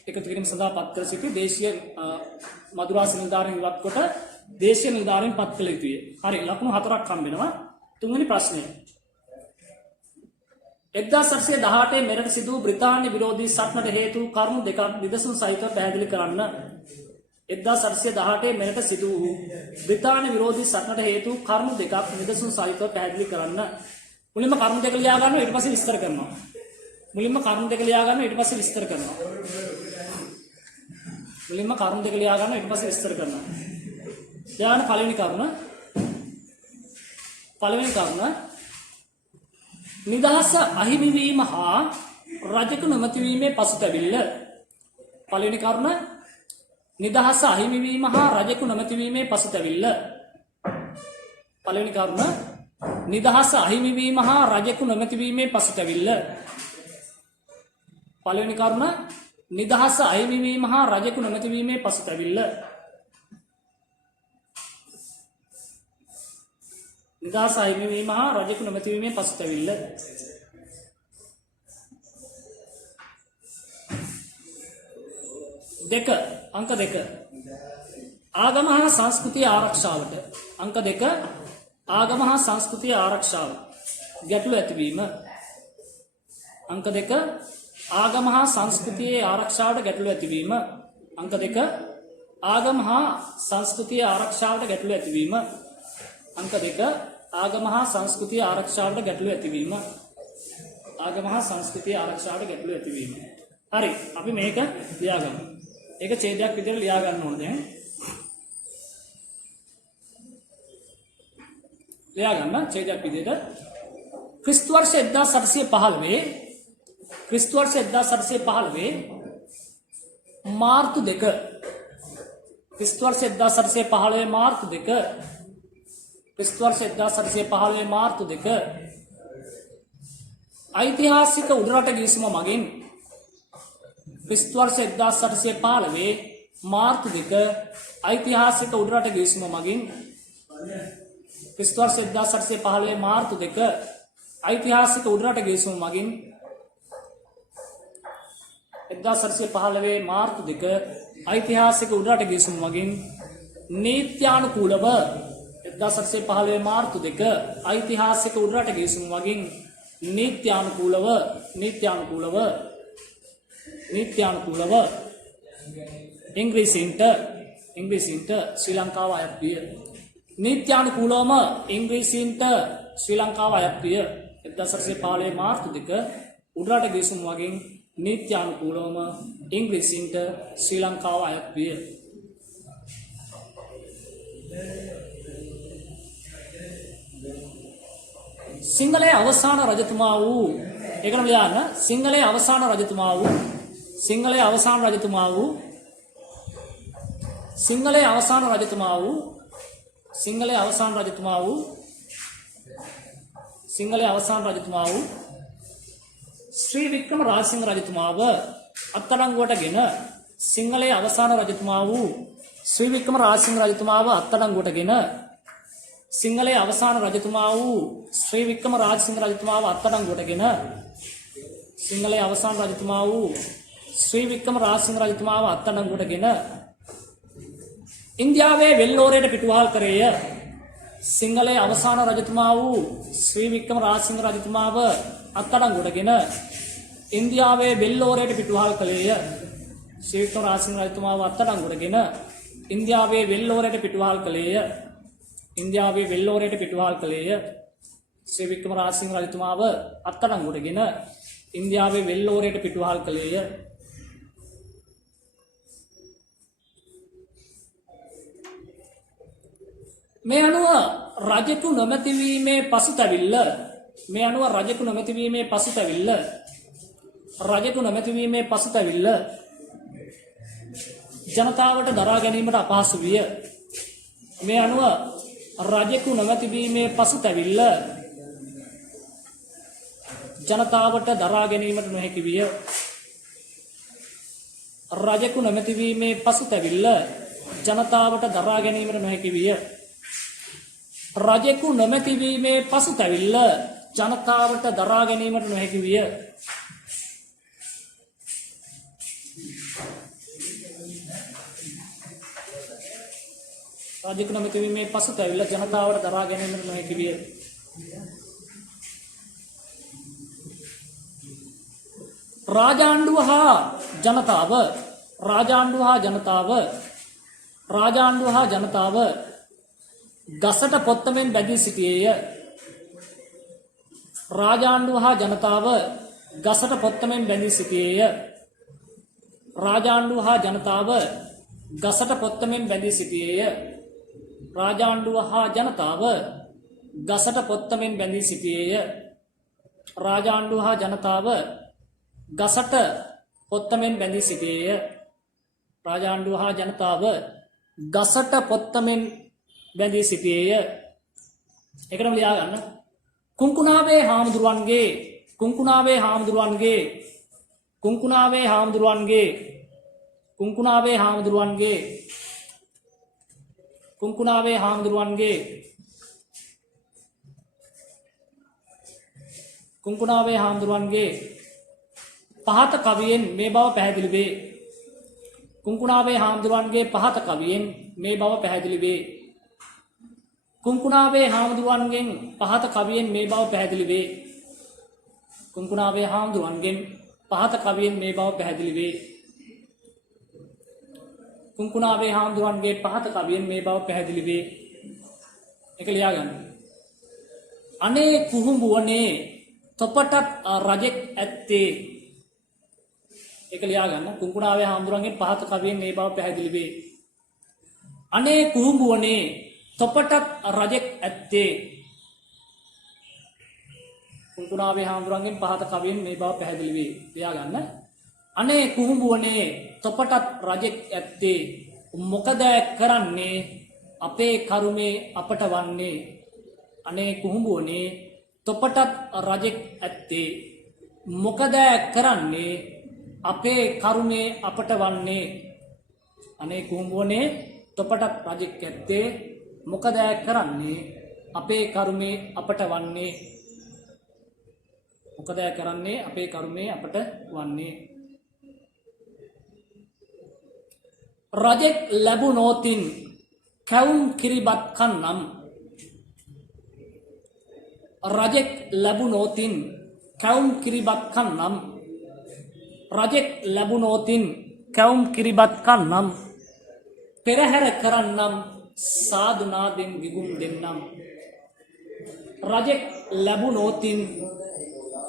එකතු කිරීම සඳහා පත් කර සිටි දේශීය මදුරාසි නිලධාරීන් ඉවත් කොට දේශීය නිලධාරීන් පත් කළ යුතුය. හරි ලකුණු 4ක් හම්බ වෙනවා. තුන්වෙනි ප්‍රශ්නය 1818 මෙරට සිදු වූ බ්‍රිතාන්‍ය විරෝධී සටනට හේතු කරුණු දෙකක් නිදසුන් සහිතව පැහැදිලි කරන්න. 1818 මෙරට සිදු වූ බ්‍රිතාන්‍ය විරෝධී සටනට හේතු කරුණු දෙකක් නිදසුන් සහිතව පැහැදිලි කරන්න. මුලින්ම කරුණු දෙක ලියා ගන්නවා ඊට පස්සේ විස්තර කරනවා. මුලින්ම කරුණු දෙක ලියා ගන්නවා ඊට පස්සේ විස්තර කරනවා. මුලින්ම කරුණු දෙක ලියා ගන්නවා ඊට පස්සේ විස්තර කරනවා. ඊළඟ පළවෙනි කරුණ නිදහස අහිමි වීම හා රජෙකු නොමැති වීමේ පසුතැවිල්ල. පළවෙනි කරුණ නිදහස අහිමි වීම හා රජෙකු නොමැති වීමේ පසුතැවිල්ල. පළවෙනි කරුණ නිදහස අහිමි වීම හා රජෙකු නොමැති වීමේ පසුතැවිල්ල. පළවෙනි කරුණ නිදහස අහිමි වීම හා රජෙකු නොමැති වීමේ පසුතැවිල්ල. නිදහස අහිමි වීම හා රජෙකු නොමැති වීමේ පසුතැවිල්ල. අංක 2 ආගම හා සංස්කෘතිය ආරක්ෂාවට. අංක 2 ආගම හා සංස්කෘතිය ආරක්ෂාව ගැටලු ඇතිවීම. අංක 2 ආගම හා සංස්කෘතියේ ආරක්ෂාවට ගැටලු ඇතිවීම. අංක 2 ආගම හා සංස්කෘතිය ආරක්ෂාවට ගැටලු ඇතිවීම. අංක 2 ආගම හා සංස්කෘතිය ආරක්ෂාවට ගැටලු ඇතිවීම. ආගම හා සංස්කෘතිය ආරක්ෂාවට ගැටලු ඇතිවීම. හරි අපි මේක ලියා ගමු. ඒක ඡේදයක් විදිහට ලියා ගන්න ඕනේ දැන්. ලියා ගන්න ඡේදයක් විදිහට ක්‍රිස්තු වර්ෂ 1815 මාර්තු 2 ක්‍රිස්තු වර්ෂ 1815 මාර්තු 2 ක්‍රිස්තු වර්ෂ 1815 මාර්තු 2 ඓතිහාසික උඩරට ගිවිසුම මගින් ක්‍රිස්තු වර්ෂ 1815 මාර්තු 2 ඓතිහාසික උඩරට ගිවිසුම මගින් ක්‍රිස්තු වර්ෂ 1815 මාර්තු 2 ඓතිහාසික උඩරට ගිවිසුම මගින් 1815 මාර්තු 2 ඓතිහාසික උඩරට ගිවිසුම මගින් නීත්‍යානුකූලව 1815 මාර්තු 2 ඓතිහාසික උඩරට ගිවිසුම මගින් නීත්‍යානුකූලව ඉංග්‍රීසීන්ට ශ්‍රී ලංකාව අයත් විය. නීත්‍යානුකූලවම ඉංග්‍රීසීන්ට ශ්‍රී ලංකාව අයත් විය. 1815 මාර්තු 2 උඩරට ගිවිසුම මගින් නීත්‍යානුකූලවම ඉංග්‍රීසීන්ට ශ්‍රී ලංකාව අයත් විය. සිංහලයේ අවසාන රජතුමා වූ ඒකම ලියන්න සිංහලයේ අවසාන රජතුමා වූ ශ්‍රී වික්‍රම රාජසිංහ රජතුමාව අත්අඩංගුවටගෙන සිංහලයේ අවසාන රජතුමා වූ ශ්‍රී වික්‍රම රාජසිංහ රජතුමාව අත්අඩංගුවටගෙන සිංහලයේ අවසාන රජතුමා වූ ශ්‍රී වික්‍රම රාජසිංහ රජතුමාව අත්අඩංගුවටගෙන සිංහලයේ අවසාන රජතුමා වූ ශ්‍රී වික්‍රම රාජසිංහ රජතුමාව අත්අඩංගුවටගෙන ඉන්දියාවේ වෙල්ලෝරයට පිටුවහල් කරේය. සිංහලයේ අවසාන රජතුමා වූ ශ්‍රී වික්‍රම රාජසිංහ රජතුමාව අත්අඩංගුවටගෙන ඉන්දියාවේ වෙල්ලෝරයට පිටුවහල් කළේය. ශ්‍රී වික්‍රම රාජසිංහ රජතුමාව අත්අඩංගුවටගෙන ඉන්දියාවේ වෙල්ලෝරයට පිටුවහල් කළේය. ඉන්දියාවේ වෙල්ලෝරයට පිටුවහල් කළේය. ශ්‍රී වික්‍රම රාජසිංහ රජතුමාව අත්අඩංගුවටගෙන ඉන්දියාවේ වෙල්ලෝරයට පිටුවහල් කළේය. මේ අනුව රජෙකු නොමැතිවීමේ පසුතැවිල්ල ජනතාවට දරා ගැනීමට අපහසු විය. මේ අනුව රජෙකු නොමැතිවීමේ පසුතැවිල්ල ජනතාවට දරා ගැනීමට නොහැකි විය. රජෙකු නොමැතිවීමේ පසුතැවිල්ල ජනතාවට දරා ගැනීමට නොහැකි විය. රජෙකු නොමැතිවීමේ පසුතැවිල්ල ජනතාවට දරා ගැනීමට නොහැකි විය. රජෙකු නොමැතිවීමේ පසුතැවිල්ල ජනතාවට දරා ගැනීමට නොහැකි විය. රාජාණ්ඩුව හා ජනතාව ගසට පොත්තමෙන් බැඳී සිටියේය. රාජාණ්ඩුව හා ජනතාව ගසට පොත්තමෙන් බැඳී සිටියේය. රාජාණ්ඩුව හා ජනතාව ගසට පොත්තමෙන් බැඳී සිටියේය. රාජාණ්ඩුව හා ජනතාව ගසට පොත්තමෙන් බැඳී සිටියේය. රාජාණ්ඩුව හා ජනතාව ගසට පොත්තමෙන් බැඳී සිටියේය. රාජාණ්ඩුව හා ජනතාව ගසට පොත්තමෙන් බැඳී සිටියේය. එකටම ලියා ගන්න. කුංකුණාවේ හාමුදුරුවන්ගේ පහත කවියෙන් මේ බව පැහැදිලි වේ. කුංකුණාවේ හාමුදුරුවන්ගේ පහත කවියෙන් මේ බව පැහැදිලි වේ. කුංකුණාවේ හාමුදුරුවන්ගෙන් පහත කවියෙන් මේ බව පැහැදිලි වේ. කුංකුණාවේ හාමුදුරුවන්ගෙන් පහත කවියෙන් මේ බව පැහැදිලි වේ. කුංකුණාවේ හාමුදුරුවන්ගේ පහත කවියෙන් මේ බව පැහැදිලි වේ. එක ලියා ගන්න. අනේ කුහුඹුවනේ තොපටත් රජෙක් ඇත්තේ. එක ලියා ගන්න. කුංකුණාවේ හාමුදුරුවන්ගෙන් පහත කවියෙන් මේ බව පැහැදිලි වේ. අනේ කුහුඹුවනේ තොපටත් රජෙක් ඇත්තේ. කුංකුණාවේ හාමුදුරුවන්ගෙන් පහත කවියෙන් මේ බව පැහැදිලි වේ. ලියා ගන්න. අනේ කුහුඹුවනේ තොපටත් රජෙක් ඇත්තේ. මොකද කරන්නේ අපේ කරුමේ අපට වන්නේ. අනේ කුහුඹුවනේ තොපටත් රජෙක් ඇත්තේ. මොකද කරන්නේ අපේ කරුමේ අපට වන්නේ. අනේ කුහුඹුවනේ තොපටත් රජෙක් ඇත්තේ. මොකද කරන්නේ අපේ කරුමේ අපට වන්නේ. මොකද කරන්නේ අපේ කරුමේ අපට වන්නේ. රජෙක් ලැබුණෝතින් කැවුම් කිරිබත් කන්නම්. රජෙක් ලැබුණෝතින් කැවුම් කිරිබත් කන්නම්. රජෙක් ලැබුණෝතින් කැවුම් කිරිබත් කන්නම්. පෙරහැර කරන්නම් සාදුනාදෙන් විගුම් දෙන්නම්. රජෙක් ලැබුණෝතින්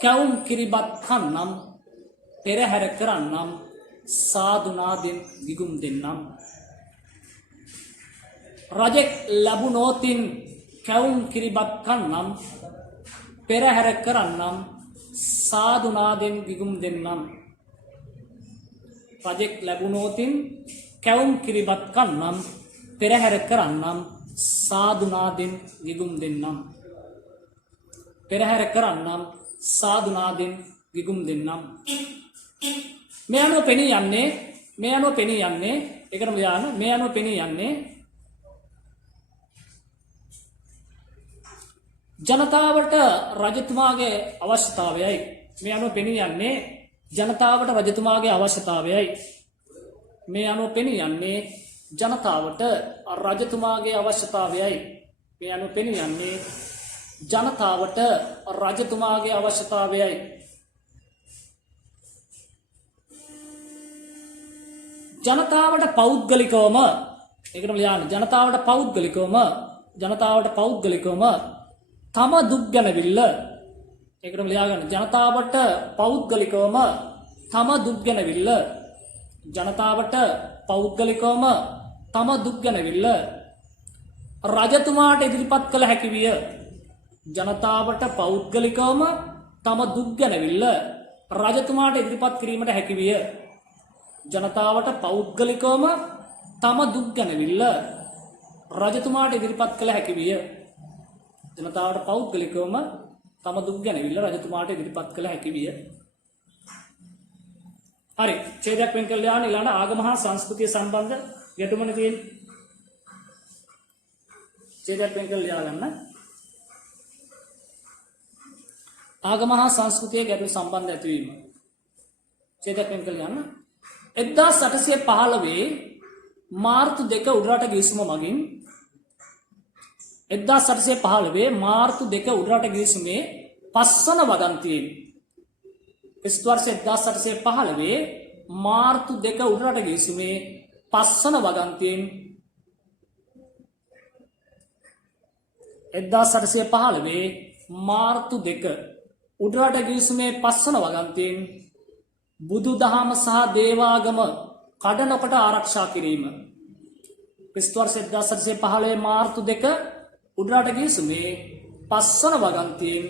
කැවුම් කිරිබත් කන්නම්. පෙරහැර කරන්නම් සාදුනාදෙන් විගුම් දෙන්නම්. රජෙක් ලැබුණෝතින් කැවුම් කිරිබත් කන්නම්. පෙරහැර කරන්නම් සාදුනාදෙන් විගුම් දෙන්නම්. රජෙක් ලැබුණෝතින් කැවුම් කිරිබත් කන්නම්. පෙරහැර කරන්නම් සාදුනාදෙන් විගුම් දෙන්නම්. පෙරහැර කරන්නම් සාදුනාදෙන් විගුම් දෙන්නම්. මේ අනුව පෙනී යන්නේ එකටම ලියාන. මේ අනුව පෙනී යන්නේ ජනතාවට රජතුමාගේ අවශ්‍යතාවයයි. මේ අනුව පෙනී යන්නේ ජනතාවට රජතුමාගේ අවශ්‍යතාවයයි. මේ අනුව පෙනී යන්නේ ජනතාවට රජතුමාගේ අවශ්‍යතාවයයි. මේ අනුව පෙනී යන්නේ ජනතාවට රජතුමාගේ අවශ්‍යතාවයයි. ජනතාවට පෞද්ගලිකවම ඒකටම ලියන්න ජනතාවට පෞද්ගලිකවම තම දුක් ගැනවිල්ල ඒකටම ලියාගන්න ජනතාවට පෞද්ගලිකවම තම දුක් ගැනවිල්ල ජනතාවට පෞද්ගලිකවම තම දුක් ගැනවිල්ල රජතුමාට ඉදිරිපත් කළ හැකි විය. ජනතාවට පෞද්ගලිකවම තම දුක් ගැනවිල්ල රජතුමාට ඉදිරිපත් කිරීමට හැකි විය. ජනතාවට පෞද්ගලිකවම තම දුක් ගැනවිල්ල රජතුමාට ඉදිරිපත් කළ හැකි විය. ජනතාවට පෞද්ගලිකවම තම දුක් ගැනවිල්ල රජතුමාට ඉදිරිපත් කළ හැකි විය. හරි ඡේදයක් වෙන් කරලා යන ඊළඟ ආගම හා සංස්කෘතිය සම්බන්ධ ගැටුමනේ තියෙන්නේ. ඡේදයක් වෙන් කරලා ගන්න. ආගම හා සංස්කෘතිය ගැටුම් සම්බන්ධ ඇතිවීම. ඡේදයක් වෙන් කරලා යන්න. 1815 මාර්තු 2 උඩරට ගිවිසුම මගින් 1815 මාර්තු 2 උඩරට ගිවිසුමේ පස්වන වදන්තියෙන් ක්‍රිස්තු වර්ෂ 1815 මාර්තු 2 උඩරට ගිවිසුමේ පස්වන වදන්තියෙන් 1815 මාර්තු 2 උඩරට ගිවිසුමේ පස්වන වදන්තියෙන් බුදු දහම සහ දේවාගම කඩ නොකොට ආරක්ෂා කිරීම. ක්‍රිස්තු වර්ෂ 1815 මාර්තු 2 උඩරට ගිවිසුමේ පස්වන වගන්තියෙන්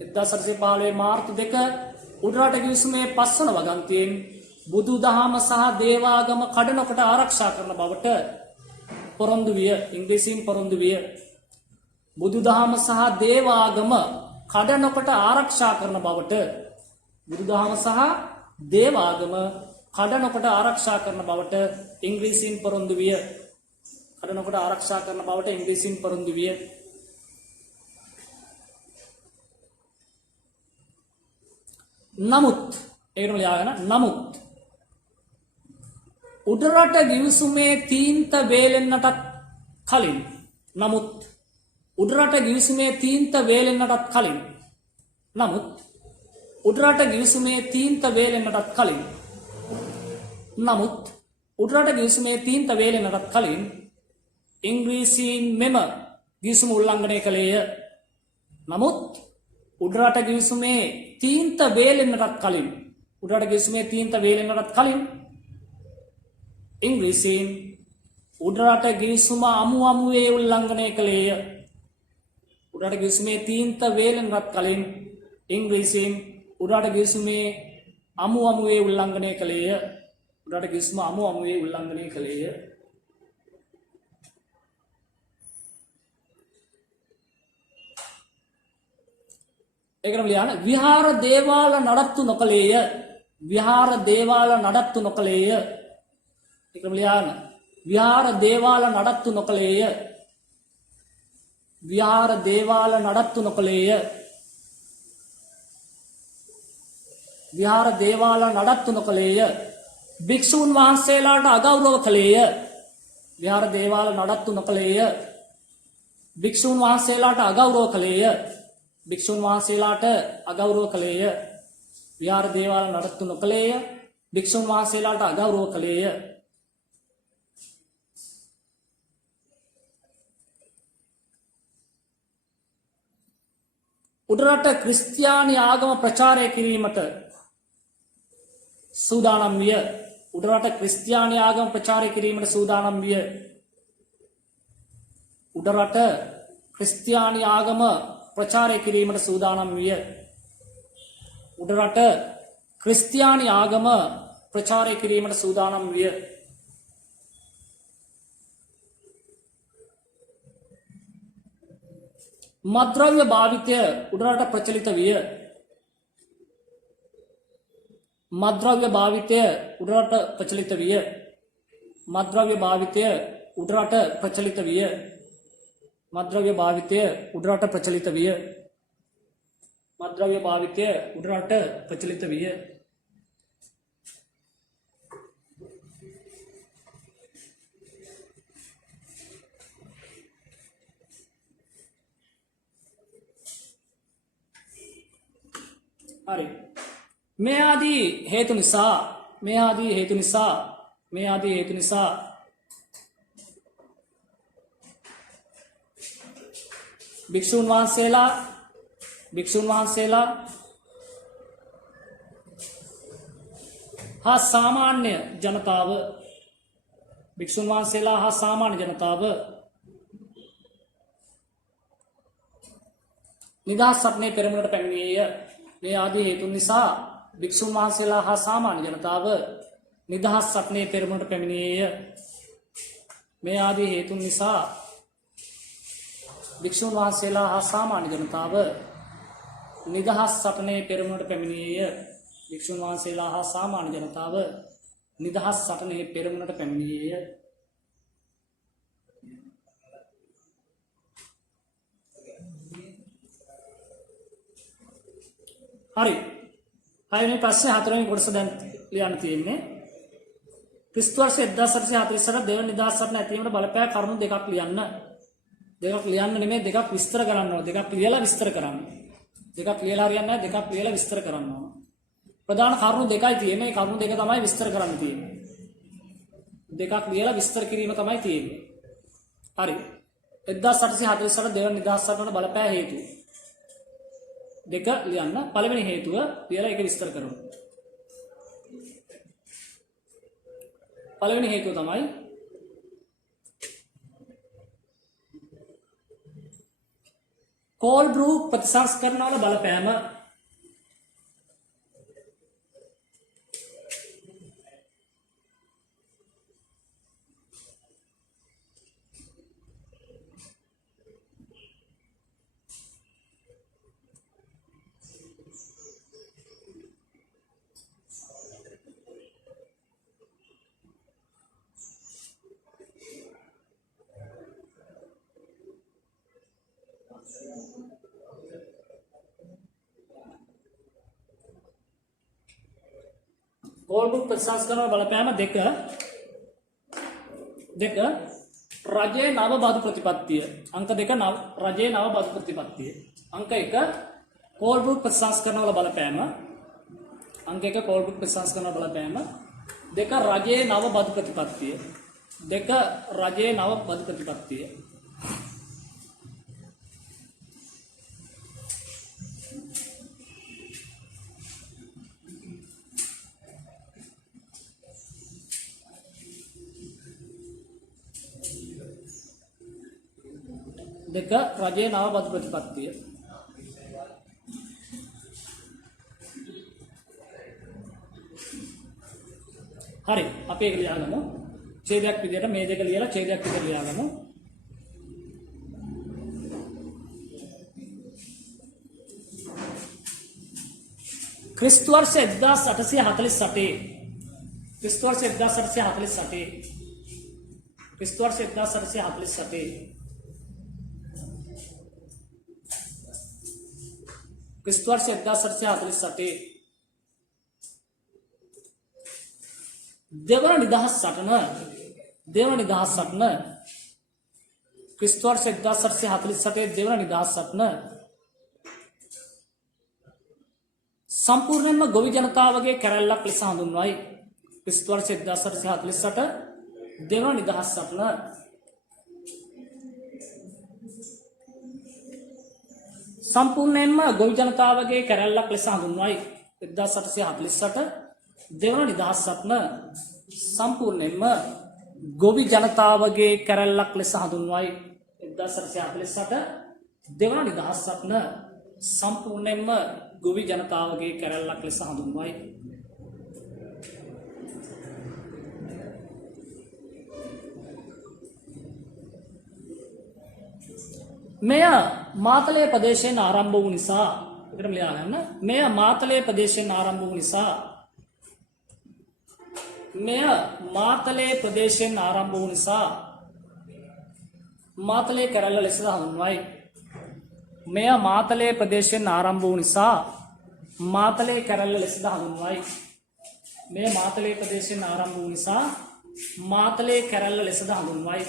1815 මාර්තු 2 උඩරට ගිවිසුමේ පස්වන වගන්තියෙන් බුදු දහම සහ දේවාගම කඩ නොකොට ආරක්ෂා කරන බවට පොරොන්දු විය. ඉංග්‍රීසියෙන් පොරොන්දු විය. බුදු දහම සහ දේවාගම කඩ නොකොට ආරක්ෂා කරන බවට බුදු දහම සහ දේවාගම කඩ නොකොට ආරක්ෂා කරන බවට ඉංග්‍රීසියෙන් පොරොන්දු විය. කඩ නොකොට ආරක්ෂා කරන බවට ඉංග්‍රීසියෙන් පොරොන්දු විය. නමුත් ඒකම ලියාගෙන නමුත් උඩරට ගිවිසුමේ තීන්ත වේලෙන්නටත් කලින් නමුත් උඩරට ගිවිසුමේ තීන්ත වේලෙන්නටත් කලින් නමුත් උඩරට ගිවිසුමේ තීන්ත වේලෙන්නටත් කලින් නමුත් උඩරට ගිවිසුමේ තීන්ත වේලෙන්නටත් කලින් ඉංග්‍රීසීන් මෙම ගිවිසුම උල්ලංඝනය කළේය. නමුත් උඩරට ගිවිසුමේ තීන්ත වේලෙන්නටත් කලින් උඩරට ගිවිසුමේ තීන්ත වේලෙන්නටත් කලින් ඉංග්‍රීසීන් උඩරට ගිවිසුම අමුවේ උල්ලංඝනය කළේය. උඩරට ගිවිසුමේ තීන්ත වේලෙන්නටත් කලින් ඉංග්‍රීසීන් උඩරට ගිවිසුමේ අමුවේ උල්ලංඝනය කළේය. උඩරට ගිවිසුම අමුවේ උල්ලංඝනය කළේය. ඒකම ලියන්න විහාර දේවාල නඩත්තු නොකළේය. විහාර දේවාල නඩත්තු නොකළේය. ඒකම ලියන්න විහාර දේවාල නඩත්තු නොකළේය. විහාර දේවාල නඩත්තු නොකළේය. විහාර දේවාල නඩත්තු නොකළේය. භික්ෂූන් වහන්සේලාට අගෞරව කළේය. විහාර දේවාල නඩත්තු නොකළේය. භික්ෂූන් වහන්සේලාට අගෞරව කළේය. භික්ෂූන් වහන්සේලාට අගෞරව කළේය. විහාර දේවාල නඩත්තු නොකළේය. භික්ෂූන් වහන්සේලාට අගෞරව කළේය. උඩරට ක්‍රිස්තියානි ආගම ප්‍රචාරය කිරීමට සූදානම් විය. උඩරට ක්‍රිස්තියානි ආගම ප්‍රචාරය කිරීමට සූදානම් විය. උඩරට ක්‍රිස්තියානි ආගම ප්‍රචාරය කිරීමට සූදානම් විය. උඩරට ක්‍රිස්තියානි ආගම ප්‍රචාරය කිරීමට සූදානම් විය. මද්‍රව්‍ය භාවිතය උඩරට ප්‍රචලිත විය. මද්‍රව්‍ය භාවිතය උඩරට ප්‍රචලිත විය. මද්‍රව්‍ය භාවිතය උඩරට ප්‍රචලිත විය. මද්ද්‍රව්‍ය භාවිතය උඩරට ප්‍රචලිත විය. මද්ද්‍රව්‍ය භාවිතය උඩරට ප්‍රචලිත විය. හරි. මේ ආදී හේතු නිසා භික්ෂුන් වහන්සේලා හා සාමාන්‍ය ජනතාව නිදහස් සටනේ පෙරමුණට පැමිණියේය. මේ ආදී හේතුන් නිසා භික්ෂුන් වහන්සේලා හා සාමාන්‍ය ජනතාව නිදහස් සටනේ පෙරමුණට පැමිණියේය. මේ ආදී හේතුන් නිසා භික්ෂුන් වහන්සේලා හා සාමාන්‍ය ජනතාව නිදහස් සටනේ පෙරමුණට පැමිණියේය. භික්ෂුන් වහන්සේලා හා සාමාන්‍ය ජනතාව නිදහස් සටනේ පෙරමුණට පැමිණියේය. හරි. හයවෙනි ප්‍රශ්නේ හතරවෙනි කොටස දැන් ලියන්න තියෙන්නේ. ක්‍රිස්තු වර්ෂ 1848 දෙවන නිදහස් සටන ඇතිවීමට බලපෑ කරුණු දෙකක් ලියන්න. දෙකක් ලියන්න නෙමෙයි දෙකක් විස්තර කරන්න ඕන. දෙකක් ලියලා විස්තර කරන්න. දෙකක් ලියලා හරියන්නේ නැහැ. දෙකක් ලියලා විස්තර කරන්න ඕන. ප්‍රධාන කරුණු දෙකයි තියෙන්නේ. මේ කරුණු දෙක තමයි විස්තර කරන්න තියෙන්නේ. දෙකක් ලියලා විස්තර කිරීම තමයි තියෙන්නේ. හරි. 1848 දෙවන නිදහස් සටනට බලපෑ හේතු දෙක ලියන්න. පළවෙනි හේතුව ලියලා ඒක විස්තර කරමු. පළවෙනි හේතුව තමයි කෝල් බ්‍රූ ප්‍රතිසංස්කරණ වල බලපෑම. කෝල්බුක් ප්‍රතිසංස්කරණ බලපෑම දෙක රජයේ නව බදු ප්‍රතිපත්තිය. අංක 2 රජයේ නව බදු ප්‍රතිපත්තිය. අංක 1 කෝල්බුක් ප්‍රතිසංස්කරණ වල බලපෑම. අංක 1 කෝල්බුක් ප්‍රතිසංස්කරණ වල බලපෑම. 2 රජයේ නව බදු ප්‍රතිපත්තිය. 2 රජයේ නව බදු ප්‍රතිපත්තිය. දෙක රජයේ නව බදු ප්‍රතිපත්තිය. හරි. අපි ඒක ලියාගමු. ඡේදයක් විදියට මේ දෙක ලියලා ඡේදයක් විදියට ලියාගමු. ක්‍රිස්තු වර්ෂ 1848 ක්‍රිස්තු වර්ෂ 1848 ක්‍රිස්තු වර්ෂ 1848 ක්‍රිස්තු වර්ෂ 1848 දෙවන නිදහස් සටන ක්‍රිස්තු වර්ෂ 1848 දෙවන නිදහස් සටන සම්පූර්ණයෙන්ම ගොවි ජනතාවගේ කැරැල්ලක් ලෙස හඳුන්වයි. ක්‍රිස්තු වර්ෂ 1848 දෙවන නිදහස් සටන සම්පූර්ණයෙන්ම ගොවි ජනතාවගේ කැරැල්ලක් ලෙස හඳුන්වයි. 1848 දෙවන නිදහස් සටන සම්පූර්ණයෙන්ම ගොවි ජනතාවගේ කැරැල්ලක් ලෙස හඳුන්වයි. 1848 දෙවන නිදහස් සටන සම්පූර්ණයෙන්ම ගොවි ජනතාවගේ කැරැල්ලක් ලෙස හඳුන්වයි. මෙය මාතලේ ප්‍රදේශයෙන් ආරම්භ වූ නිසා එකට ලියා ගන්න. මෙය මාතලේ ප්‍රදේශයෙන් ආරම්භ වූ නිසා මාතලේ කැරැල්ල ලෙසද හඳුන්වයි. මෙය මාතලේ ප්‍රදේශයෙන් ආරම්භ වූ නිසා මාතලේ කැරැල්ල ලෙසද හඳුන්වයි. මෙය මාතලේ ප්‍රදේශයෙන් ආරම්භ වූ නිසා මාතලේ කැරැල්ල ලෙසද හඳුන්වයි.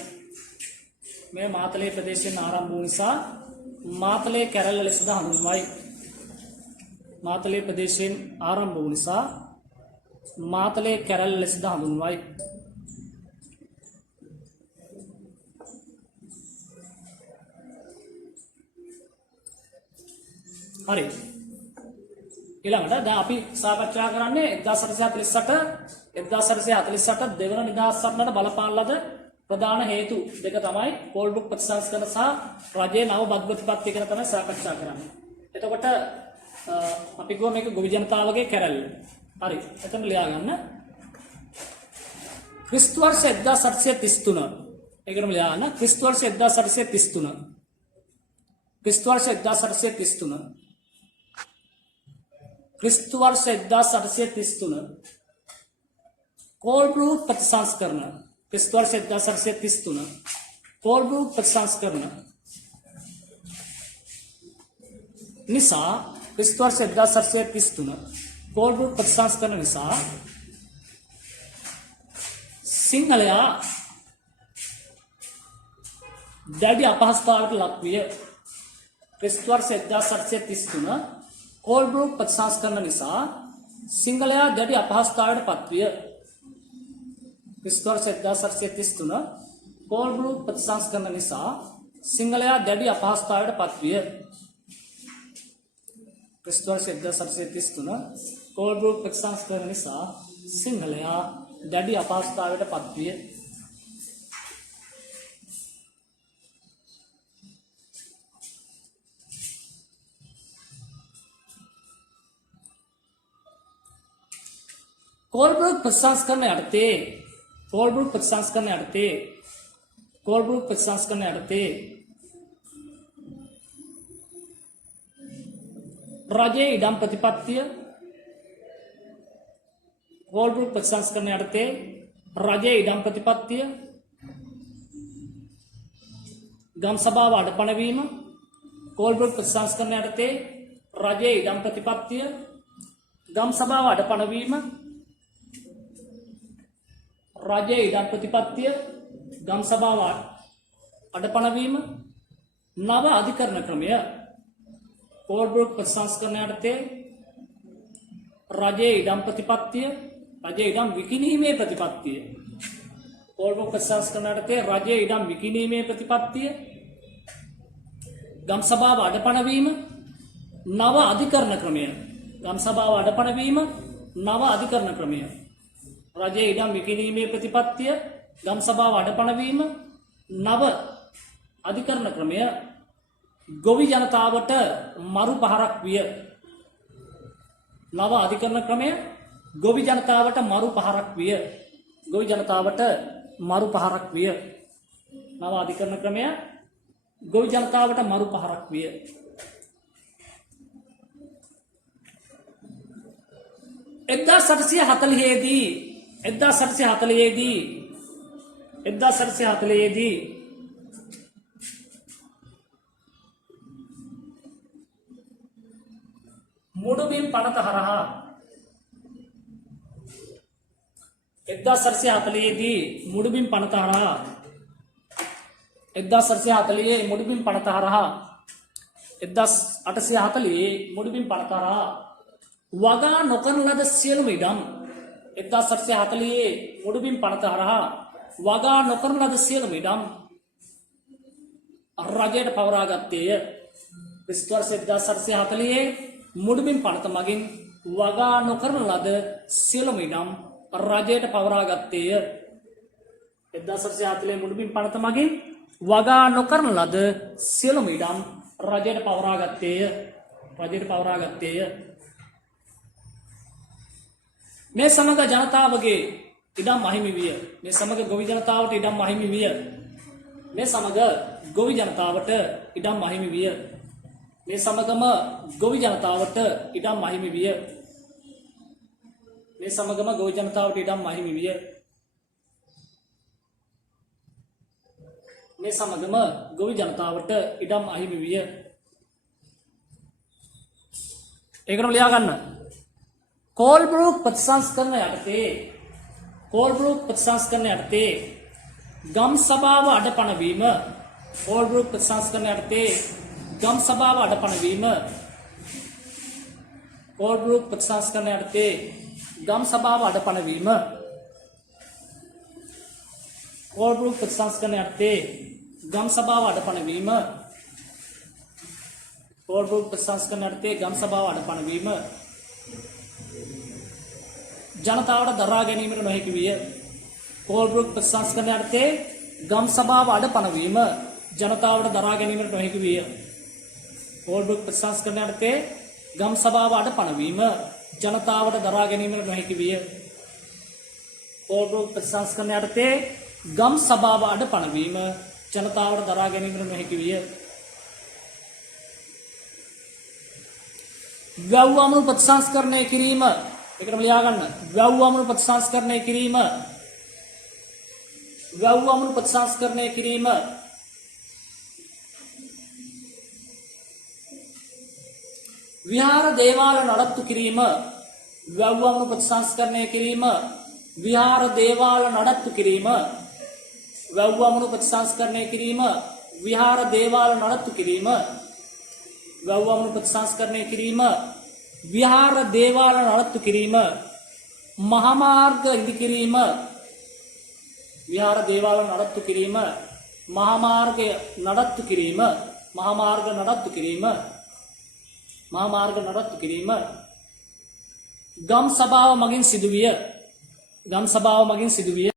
මෙය මාතලේ ප්‍රදේශයෙන් ආරම්භ වූ නිසා මාතලේ කැරැල්ල ලෙසද හඳුන්වයි. මාතලේ ප්‍රදේශයෙන් ආරම්භ වූ නිසා මාතලේ කැරැල්ල ලෙසද හඳුන්වයි. හරි. ඊළඟට දැන් අපි සාකච්ඡා කරන්නේ 1848 දෙවන නිදහස් සටනට බලපාන ලද ප්‍රධාන හේතු දෙක තමයි කෝල්බෘක් ප්‍රතිසංස්කරණ සහ රජයේ නව බද් ප්‍රතිපත්තිය ගැන තමයි සාකච්ඡා කරන්නේ. එතකොට අපි ගොම මේක ගොවි ජනතාවගේ කැරැල්ල. හරි. එතන ලියා ගන්න. ක්‍රිස්තු වර්ෂ 1833. ඒකටම ලියා ගන්න. ක්‍රිස්තු වර්ෂ 1833. ක්‍රිස්තු වර්ෂ 1833. ක්‍රිස්තු වර්ෂ 1833 कोलब्रूक प्रतिसंस्करण ක්‍රිස්තු වර්ෂ 1833 कोलब्रूक प्रतिसंस्करण නිසා ක්‍රිස්තු වර්ෂ 1833 कोलब्रूक प्रतिसंस्करण නිසා සිංහලයා දැඩි අපහසුතාවකට ලක් විය. ක්‍රිස්තු වර්ෂ 1833 कोलब्रूक प्रतिसंस्करण නිසා සිංහලයා දැඩි අපහසුතාවයට පත්විය. ක්‍රිස්තු වර්ෂ 1833 कोलब्रूक प्रतिसंस्करण නිසා සිංහලයා දැඩි අපහසුතාවයට පත්විය. ක්‍රිස්තු වර්ෂ 1833 कोलब्रूक प्रतिसंस्करण නිසා සිංහලයා දැඩි අපහසුතාවයට පත්විය. कोलब्रूक प्रतिसंस्करण යටතේ कोलब्रूक प्रतिसंस्करण යටතේ कोलब्रूक प्रतिसंस्करण යටතේ රජයේ ඉඩම් ප්‍රතිපත්තිය कोलब्रूक प्रतिसंस्करण යටතේ රජයේ ඉඩම් ප්‍රතිපත්තිය ගම් සභාව අඩපණ වීම कोलब्रूक प्रतिसंस्करण යටතේ රජයේ ඉඩම් ප්‍රතිපත්තිය ගම් සභාව අඩපණ වීම රජයේ ඉඩම් ප්‍රතිපත්තිය ගම් සභාව අඩපණ වීම නව අධිකරණ ක්‍රමය कोलब्रूक प्रतिसंस्करण යටතේ රජයේ ඉඩම් ප්‍රතිපත්තිය රජයේ ඉඩම් විකිණීමේ ප්‍රතිපත්තිය कोलब्रूक प्रतिसंस्करण යටතේ රජයේ ඉඩම් විකිණීමේ ප්‍රතිපත්තිය ගම් සභාව අඩපණ වීම නව අධිකරණ ක්‍රමය ගම් සභාව අඩපණ වීම නව අධිකරණ ක්‍රමය රජයේ ඉඩම් විකිණීමේ ප්‍රතිපත්තිය ගම් සභාව අඩපණ වීම නව අධිකරණ ක්‍රමය ගොවි ජනතාවට මරු පහරක් විය. නව අධිකරණ ක්‍රමය ගොවි ජනතාවට මරු පහරක් විය. ගොවි ජනතාවට මරු පහරක් විය. නව අධිකරණ ක්‍රමය ගොවි ජනතාවට මරු පහරක් විය. එදා 1840 මුඩුබිම් පනත හරහා 1840 මුඩුබිම් පනත හරහා 1840 මුඩුබිම් පනත හරහා 1840 මුඩුබිම් පනත හරහා වගා නොකරන ලද සියලුම ඉඩම් 1840 මුඩුබිම් පනත හරහා වගා නොකරන ලද සියලුම ඉඩම් රජයට පවරා ගත්තේය. ක්‍රිස්තු වර්ෂ 1840 මුඩුබිම් පනත මගින් වගා නොකරන ලද සියලුම ඉඩම් රජයට පවරා ගත්තේය. 1840 මුඩුබිම් පනත මගින් වගා නොකරන ලද සියලුම ඉඩම් රජයට පවරා ගත්තේය. රජයට පවරා ගත්තේය. මේ සමග ජනතාවගේ ඉඩම් අහිමි විය. මේ සමග ගොවි ජනතාවට ඉඩම් අහිමි විය. මේ සමග ගොවි ජනතාවට ඉඩම් අහිමි විය. මේ සමගම ගොවි ජනතාවට ඉඩම් අහිමි විය. මේ සමගම ගොවි ජනතාවට ඉඩම් අහිමි විය. මේ සමගම ගොවි ජනතාවට ඉඩම් අහිමි විය. ඒකම ලියා ගන්න. කෝල්බ්‍රූක් ප්‍රතිසංස්කරණ යටතේ කෝල්බ්‍රූක් ප්‍රතිසංස්කරණ යටතේ ගම් සභාව අඩපණ වීම කෝල්බ්‍රූක් ප්‍රතිසංස්කරණ යටතේ ගම් සභාව අඩපණ වීම කෝල්බ්‍රූක් ප්‍රතිසංස්කරණ යටතේ ගම් සභාව අඩපණ වීම කෝල්බ්‍රූක් ප්‍රතිසංස්කරණ යටතේ ගම් සභාව අඩපණ වීම කෝල්බ්‍රූක් ප්‍රතිසංස්කරණ යටතේ ගම් සභාව අඩපණ වීම ජනතාවට දරා ගැනීමට නොහැකි විය. කෝල්බ්‍රූක් ප්‍රතිසංස්කරණ යටතේ ගම් සභාව අඩපණ වීම ජනතාවට දරා ගැනීමට නොහැකි විය. කෝල්බ්‍රූක් ප්‍රතිසංස්කරණ යටතේ ගම් සභාව අඩපණ වීම ජනතාවට දරා ගැනීමට නොහැකි විය. කෝල්බ්‍රූක් ප්‍රතිසංස්කරණ යටතේ ගම් සභාව අඩපණ වීම ජනතාවට දරා ගැනීමට නොහැකි විය. වැව් අමුණු ප්‍රතිසංස්කරණය කිරීම ඒකටම ලියා ගන්න. වැව් අමුණු ප්‍රතිසංස්කරණය කිරීම වැව් අමුණු ප්‍රතිසංස්කරණය කිරීම විහාර දේවාල නඩත්තු කිරීම වැව් අමුණු ප්‍රතිසංස්කරණය කිරීම විහාර දේවාල නඩත්තු කිරීම වැව් අමුණු ප්‍රතිසංස්කරණය කිරීම විහාර දේවාල නඩත්තු කිරීම වැව් අමුණු ප්‍රතිසංස්කරණය කිරීම විහාර දේවාල නඩත්තු කිරීම මහාමාර්ග ඉදිකිරීම විහාර දේවාල නඩත්තු කිරීම මහාමාර්ග නඩත්තු කිරීම මහාමාර්ග නඩත්තු කිරීම මහාමාර්ග නඩත්තු කිරීම ගම් සභාව මගින් සිදුවිය. ගම් සභාව මගින් සිදුවිය.